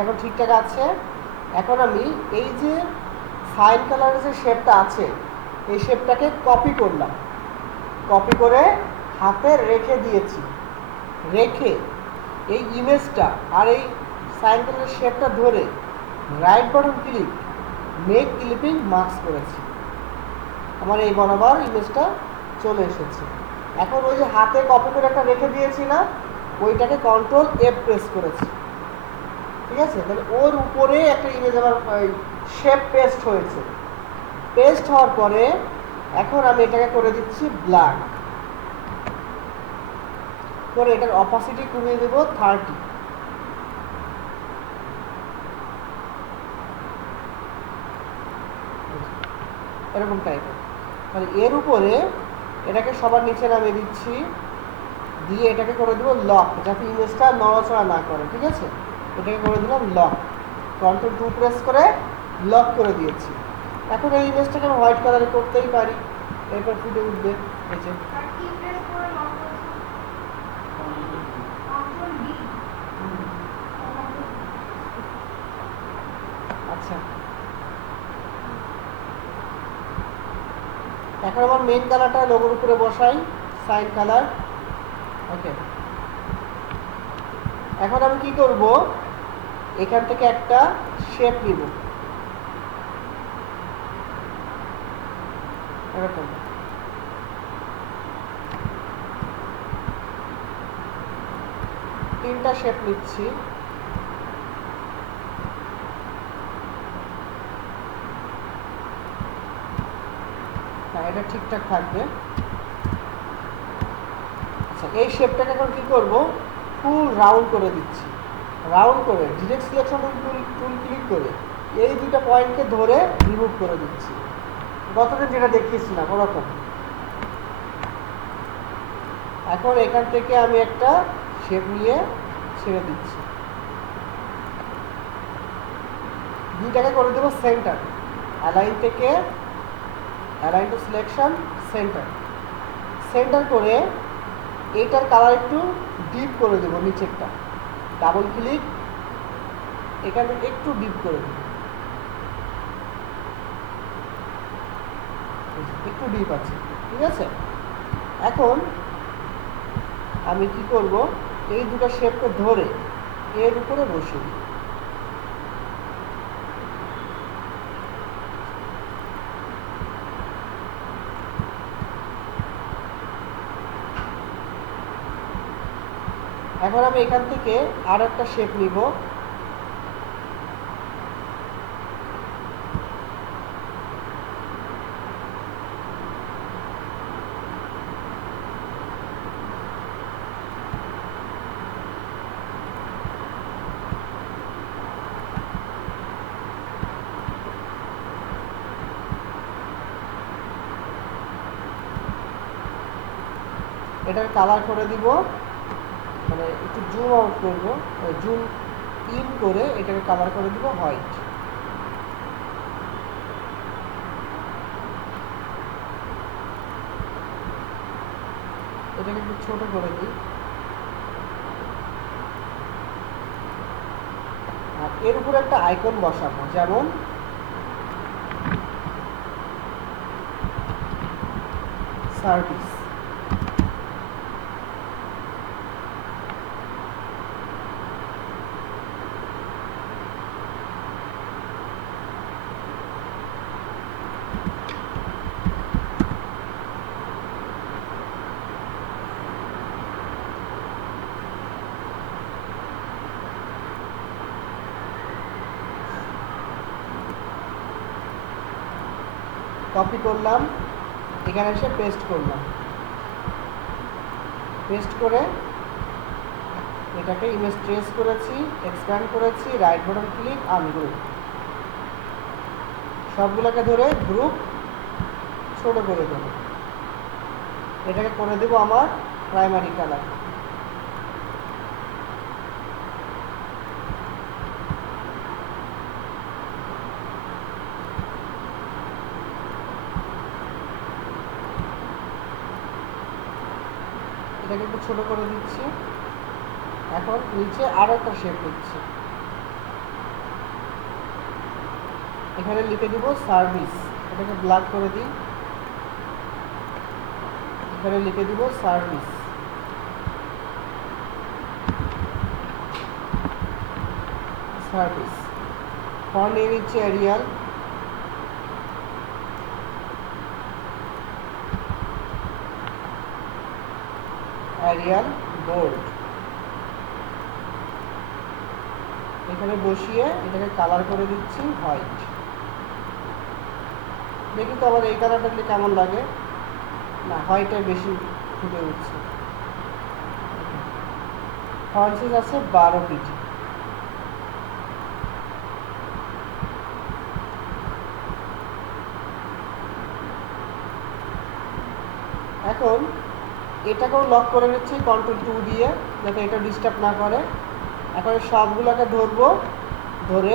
এখন ঠিকঠাক আছে। এখন আমি এই যে ফাইন কালারের যে শেপটা আছে, এই শেপটাকে কপি করলাম, কপি করে হাতে রেখে দিয়েছি। রেখে এই ইমেজটা আর এই সাইন কালারের শেপটা ধরে right button click, make clipping mask করেছি। আমার এই বরাবর ইমেজটা চলে এসেছে। এখন ওই যে হাতে কপি করে একটা রেখে দিয়েছি না, ওইটাকে কন্ট্রোল এফ প্রেস করেছি। ঠিক আছে, তাহলে ওর উপরে একটা ইমেজ আমার শেপ পেস্ট হয়েছে। পেস্ট হওয়ার পরে এখন আমি এটাকে করে দিচ্ছি ব্ল্যাক, করে এটার অপাসিটি কমিয়ে দেব 30। এরকম টাইপের। তাহলে এর উপরে এটাকে সবার নিচে নামিয়ে দিচ্ছি, দিয়ে এটাকে করে দেবো লক, যাতে ইমেজটা নড়াচড়া না করে। ঠিক আছে, এটাকে করে দিলাম লক, কন্ট্রোল 2 প্রেস করে লক করে দিয়েছি। এখন এই ইমেজটাকে আমি হোয়াইট কালারে করতেই পারি, এরপর ফুটে উঠবে। এই যে আচ্ছা, এখন আমার মেইন কালারটা লোগোর উপরে বসাই, সাইন কালার। ওকে, এখন আমি কি করব, এখান থেকে একটা শেপ নিব, এরকম। তিনটা শেপ নিচ্ছি। হ্যাঁ, এটা ঠিকঠাক থাকবে। আচ্ছা, এই শেপটাকে এখন কি করব, ফুল রাউন্ড করে দিচ্ছি। রাউন্ড করে ডিরেক্ট সিলেকশন টুল ক্লিক করে এই দুইটা পয়েন্টকে ধরে রিমুভ করে দিচ্ছি। গতদিন যেটা দেখিয়েছিলাম ওরকম। এখন এখান থেকে আমি একটা শেপ নিয়ে ছেড়ে দিচ্ছি। দুইটাকে করে দেবো সেন্টার, অ্যালাইন থেকে align two selection centre. Centre করে এইটার কালার একটু ডিপ করে দেবো, নিচেরটা ডাবল ক্লিক এখানে একটু ডিপ করে দেব, একটু ডিপ আছে, ঠিক আছে। এখন আমি কি করব, এই দুটো শেপকে ধরে এর উপরে বসিয়ে দিই। এখন আমি এখান থেকে আর একটা শেপ নিব, এটার কালার করে দিব, মানে একটু জুম আউট করব, জুম ইন করে এটাকে কালার করে দিব হোয়াইট। এটাকে একটু ছোট করে দিই। আর এর উপরে একটা আইকন বসাবো, যেমন সার্ভিস। কপি করলাম, এখানে এসে পেস্ট করলাম, পেস্ট করে এটাকে ইমেজ ট্রেস করেছি, এক্সপ্যান্ড করেছি, রাইট বাটন ক্লিক, আনগ্রুপ। সবগুলোকে ধরে গ্রুপ ছোট করে দেব। এটাকে করে দেব আমার প্রাইমারি কালার। এটাকে একটু ছোট করে দিচ্ছি। এখন নিচে আরো একটা শেপ দিচ্ছি, এখানে লিখে দিব সার্ভিস। এটাকে ব্ল্যাক করে দিই, এখানে লিখে দিব সার্ভিস। সার্ভিস ফন্ট নিয়ে নিচ্ছি এরিয়াল, এরিয়াল বোল্ড। এখানে বসিয়ে এটাকে কালার করে দিচ্ছি হোয়াইট। দেখি তো আবার এই কালারটা দিলে কেমন লাগে। না, হোয়াইটে বেশি ফুটে উঠছে। ফন্ট সাইজ আছে 12 পিটি। এখন এটাকেও লক করে নিচ্ছি Ctrl+2 দিয়ে, যাতে এটা ডিস্টার্ব না করে। এখন সবগুলোকে ধরবো, ধরে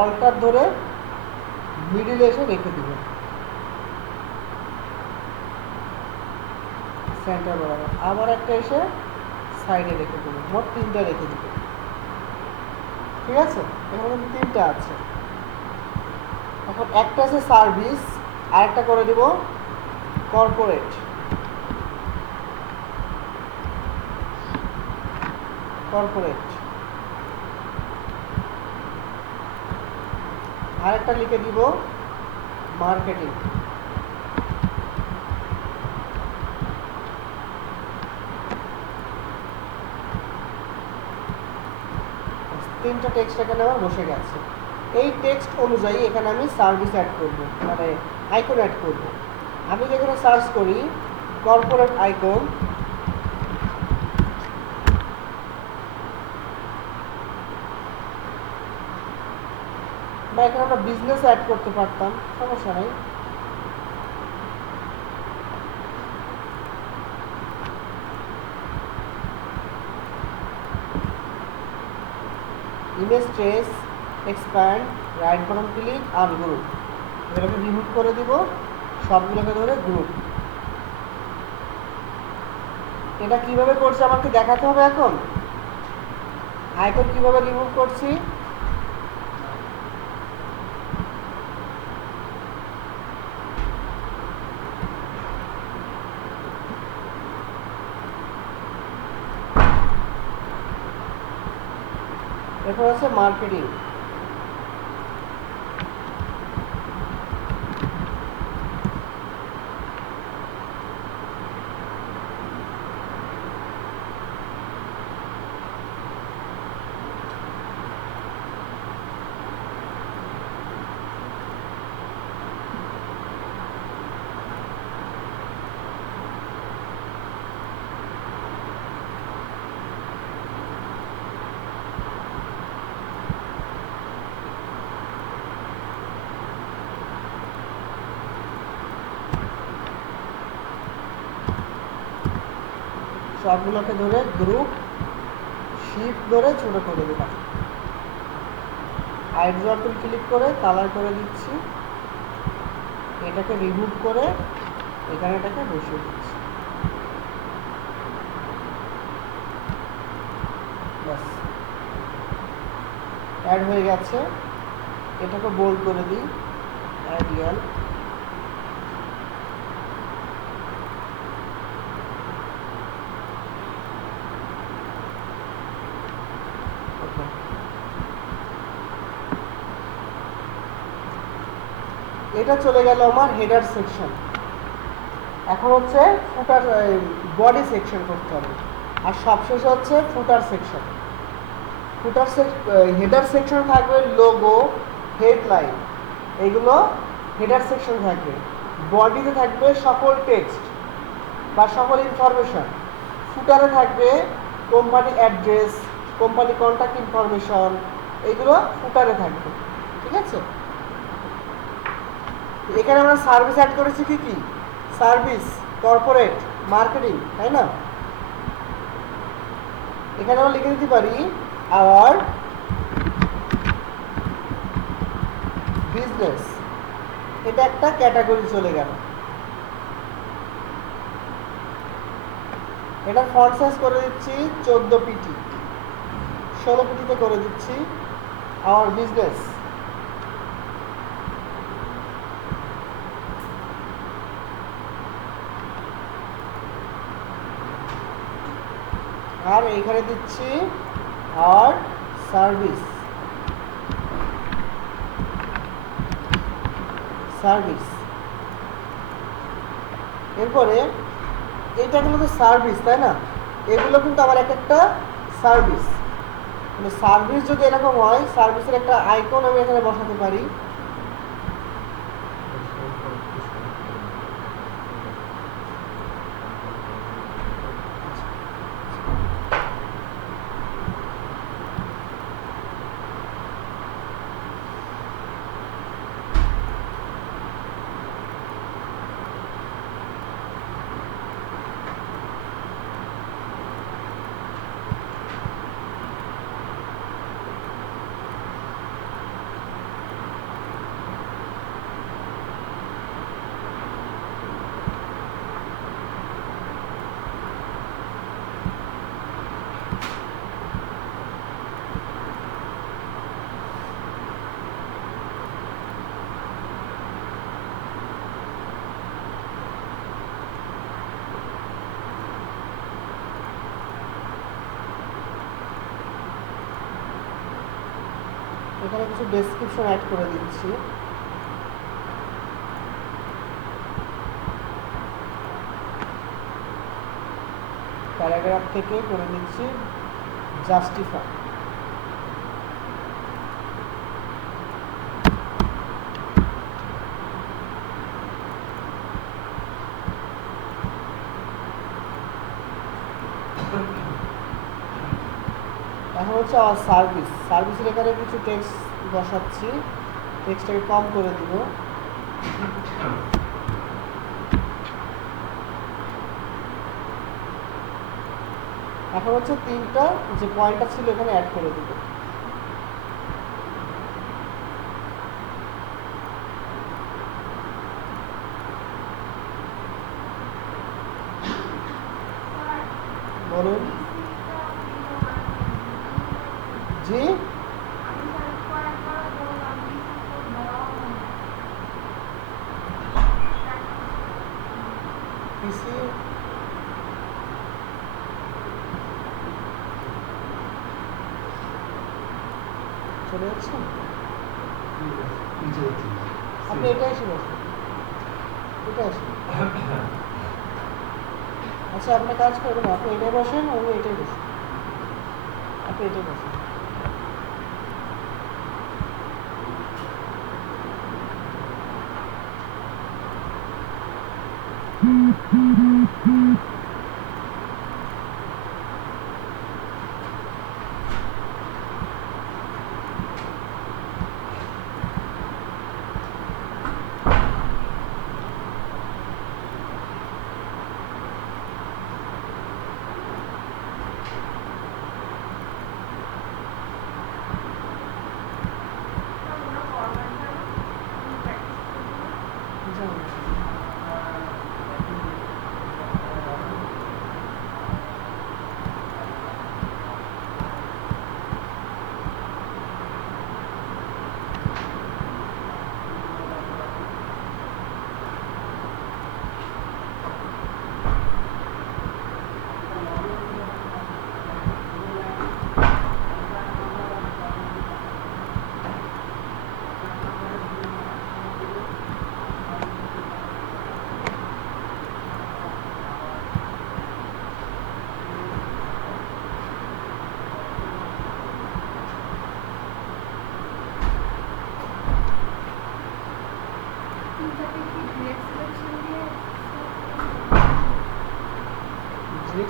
অল্টার ধরে মিডিলে এসে রেখে দিব, সেন্টার বরাবর। আবার একটা এসে সাইডে রেখে দেবো, মোট 3টা রেখে দিব। ঠিক আছে, এখানে কিন্তু 3টা আছে। এখন একটা আছে সার্ভিস, আরেকটা করে দিব কর্পোরেট। কর্পোরেট আরেকটা লিখে দিব মার্কেটিং। তিনটা টেক্সট এখানে আমার বসে গেছে। এই টেক্সট অনুযায়ী এখানে আমি সার্ভিস অ্যাড করব, মানে আইকন অ্যাড করব। আমি যেখানে সার্চ করি কর্পোরেট আইকন, বা এখানে আমরা বিজনেস অ্যাড করতে পারতাম, সমস্যা নেই। Image trace, expand, right button click, ungroup. এগুলোকে রিমুভ করে দিব, সবগুলোকে ধরে গ্রুপ। এটা কিভাবে করছে আমাকে দেখাতে হবে এখন। আইকন কিভাবে রিমুভ করছি, এরপর আছে মার্কেটিং। সবগুলোকে ধরে গ্রুপ, শিফট ধরে ছোট করে দিলাম। আইড্রপ টুল ক্লিক করে কালার করে দিচ্ছি, এটাকে রিমুভ করে এখানে এটাকে বসিয়ে দিচ্ছি। ব্যাস, অ্যাড হয়ে গেছে। এটাকে বোল্ড করে দিই, আইডিয়াল। এটা চলে গেল আমার হেডার সেকশন। এখন হচ্ছে ফুটার, বডি সেকশন করতে হবে। আর সবশেষে হচ্ছে ফুটার সেকশন। হেডার সেকশন থাকবে লোগো, হেডলাইন, এইগুলো হেডার সেকশন থাকবে। বডিতে থাকবে সকল টেক্সট বা সকল ইনফরমেশন। ফুটারে থাকবে company address, company contact information, এইগুলো ফুটারে থাকবে। ঠিক আছে, এখানে আমরা সার্ভিস অ্যাড করেছি কি কি, সার্ভিস, কর্পোরেট, মার্কেটিং, তাই না। এখানে আমরা লিখে দিতে পারি আওয়ার বিজনেস। এটা একটা ক্যাটাগরি চলে গেল। এটা ফন্ট সাইজ করে দিচ্ছি 14 পিটি, 16 পিটিতে করে দিচ্ছি। Hour business. আর এইখানে দিচ্ছি আর সার্ভিস, সার্ভিস। এরপরে এইটা কিন্তু সার্ভিস, তাই না। এগুলো কিন্তু আমার এক একটা সার্ভিস। মানে সার্ভিস যদি এরকম হয়, সার্ভিসের একটা আইকন আমি এখানে বসাতে পারি। এখানে কিছু ডেসক্রিপশন অ্যাড করে দিচ্ছি। প্যারাগ্রাফ থেকে করে দিচ্ছি জাস্টিফাই। এখন হচ্ছে আমার সার্ভিস, সার্ভিসের এখানে কিছু টেক্সট বসাচ্ছি। টেক্সটটাকে কম করে দিব। এখন হচ্ছে 3টা যে পয়েন্টটা ছিল এখানে অ্যাড করে দিব। বলুন। জি পিসি চলে যাচ্ছেন, আপনি এটা এসে বসুন, এটা আসুন। আচ্ছা আপনি কাজ করবেন, আপনি এটাই বসেন, আমি এটাই বসুন, আপনি এটাই বসুন।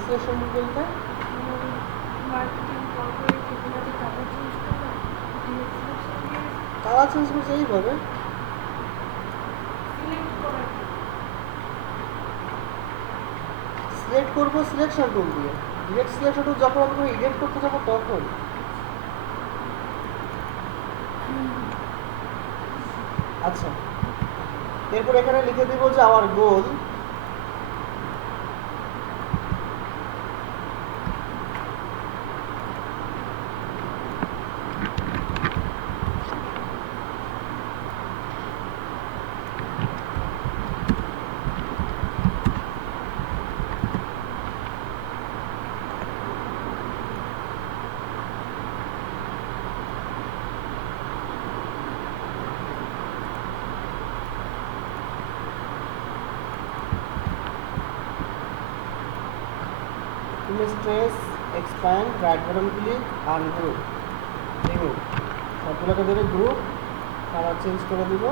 সিলেকশন বলতে কালার চেঞ্জ করছে এইভাবে। সিলেক্ট করবো সিলেকশন টুল দিয়ে, ডিরেক্ট সিলেকশন টুল যখন আমি এডিট করতে যাবো তখন। আচ্ছা এরপর এখানে লিখে দিব যে আমার গোল stress expand, right button click, ungroup, remove, সবগুলোকে ধরে গ্রুপ কালার চেঞ্জ করে দিব,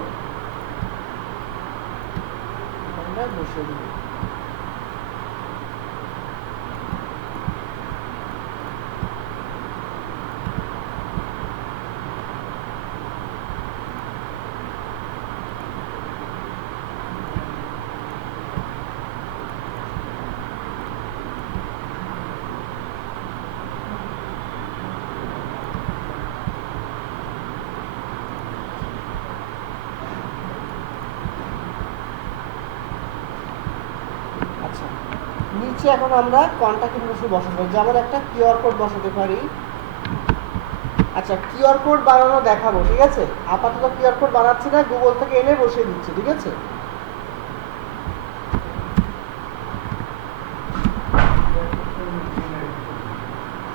আমরা বসিয়ে দিব। আচ্ছা নিচে এখন আমরা কন্টাক্ট ইনফরমেশন বসাতে পারি, যেমন একটা কিউআর কোড বসাতে পারি। আচ্ছা কিউআর কোড বানানো দেখাবো, ঠিক আছে? আপাতত কিউআর কোড বানাচ্ছি না, গুগল থেকে এনে বসিয়ে দিচ্ছি, ঠিক আছে?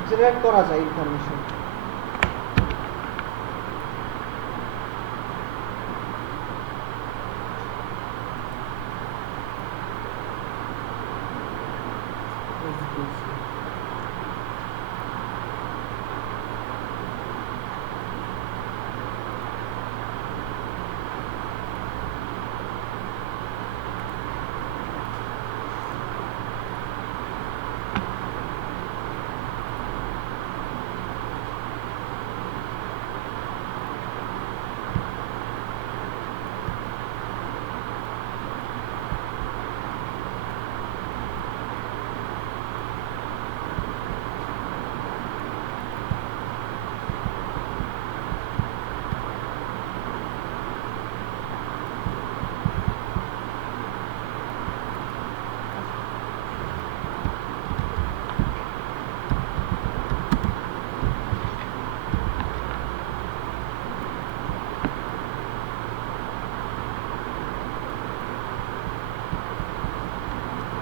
জেনারেট করা যায় ইনফরমেশন।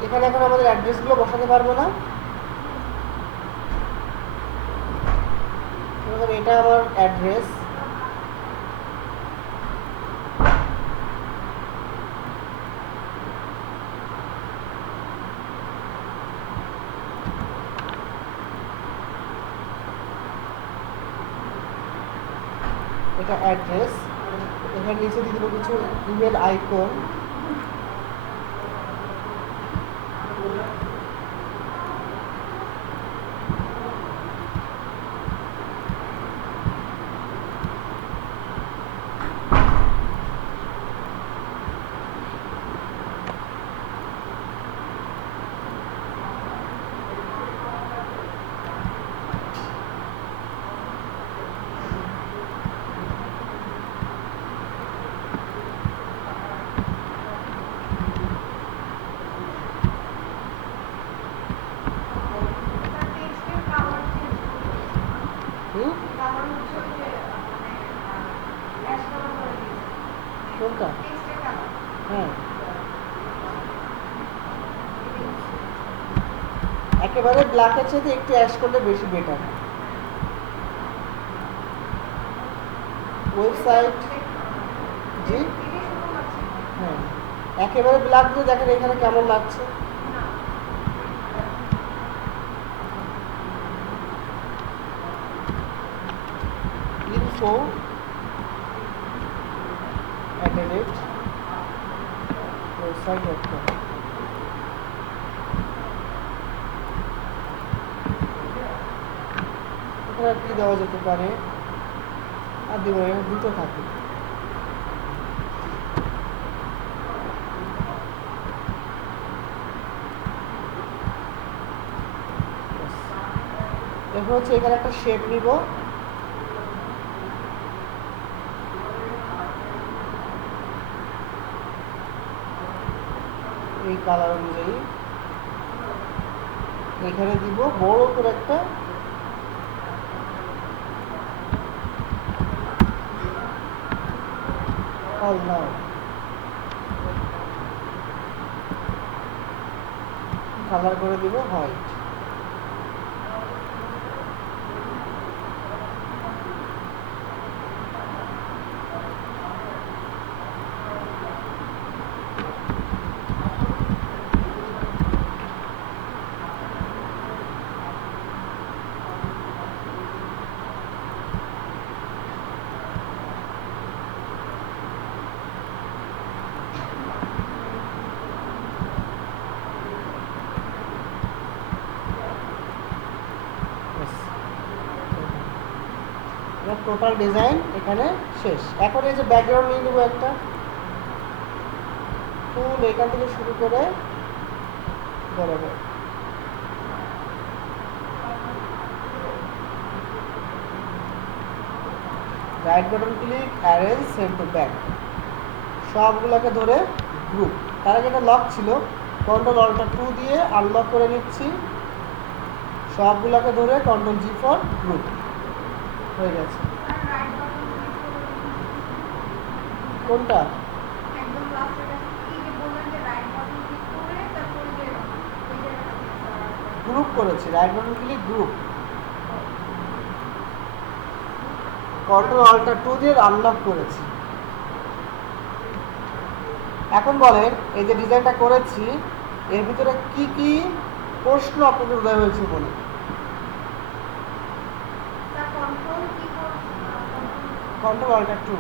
এখানে এখন আমাদের অ্যাড্রেসগুলো বসাতে পারবো না। এবার এটা আমার অ্যাড্রেস, এটা অ্যাড্রেস। এখানে নিচে দিয়ে দেবো কিছু ইমেল আইকন। হুম, কোনটা? হ্যাঁ, একেবারে ব্ল্যাকের সাথে একটু অ্যাশ করলে বেশি বেটার। ওয়েবসাইট, জি হ্যাঁ, একেবারে ব্ল্যাক দিয়ে দেখেন এখানে কেমন লাগছে। Info website.com। এখানে কি দেওয়া যেতে পারে? আর দিব না, দুটো থাকে। এরপর হচ্ছে এখানে একটা শেপ নিব। এই কালার অনুযায়ী এখানে দিব বড় করে একটা অল নাও, কালার করে দিব হোয়াইট। টোটাল ডিজাইন এখানে শেষ। এখন এই যে ব্যাকগ্রাউন্ড নিয়ে নেবো একটা ফুল, এখান থেকে শুরু করে বরাবর। Right button click, arrange, send to back, সবগুলোকে ধরে গ্রুপ। তার আগে একটা লক ছিল, কন্ট্রোল অল্টার 2 দিয়ে আনলক করে নিচ্ছি। সবগুলোকে ধরে কন্ট্রোল জি ফর গ্রুপ হয়ে গেছে। কোনটা? গ্রুপ করেছি, right button click, group, control alt 2 দিয়ে আনলক করেছি। এখন বলেন এই যে ডিজাইনটা করেছি এর ভিতরে কি কি প্রশ্ন আপনাদের উদয় হয়েছে বলে? Control alt 2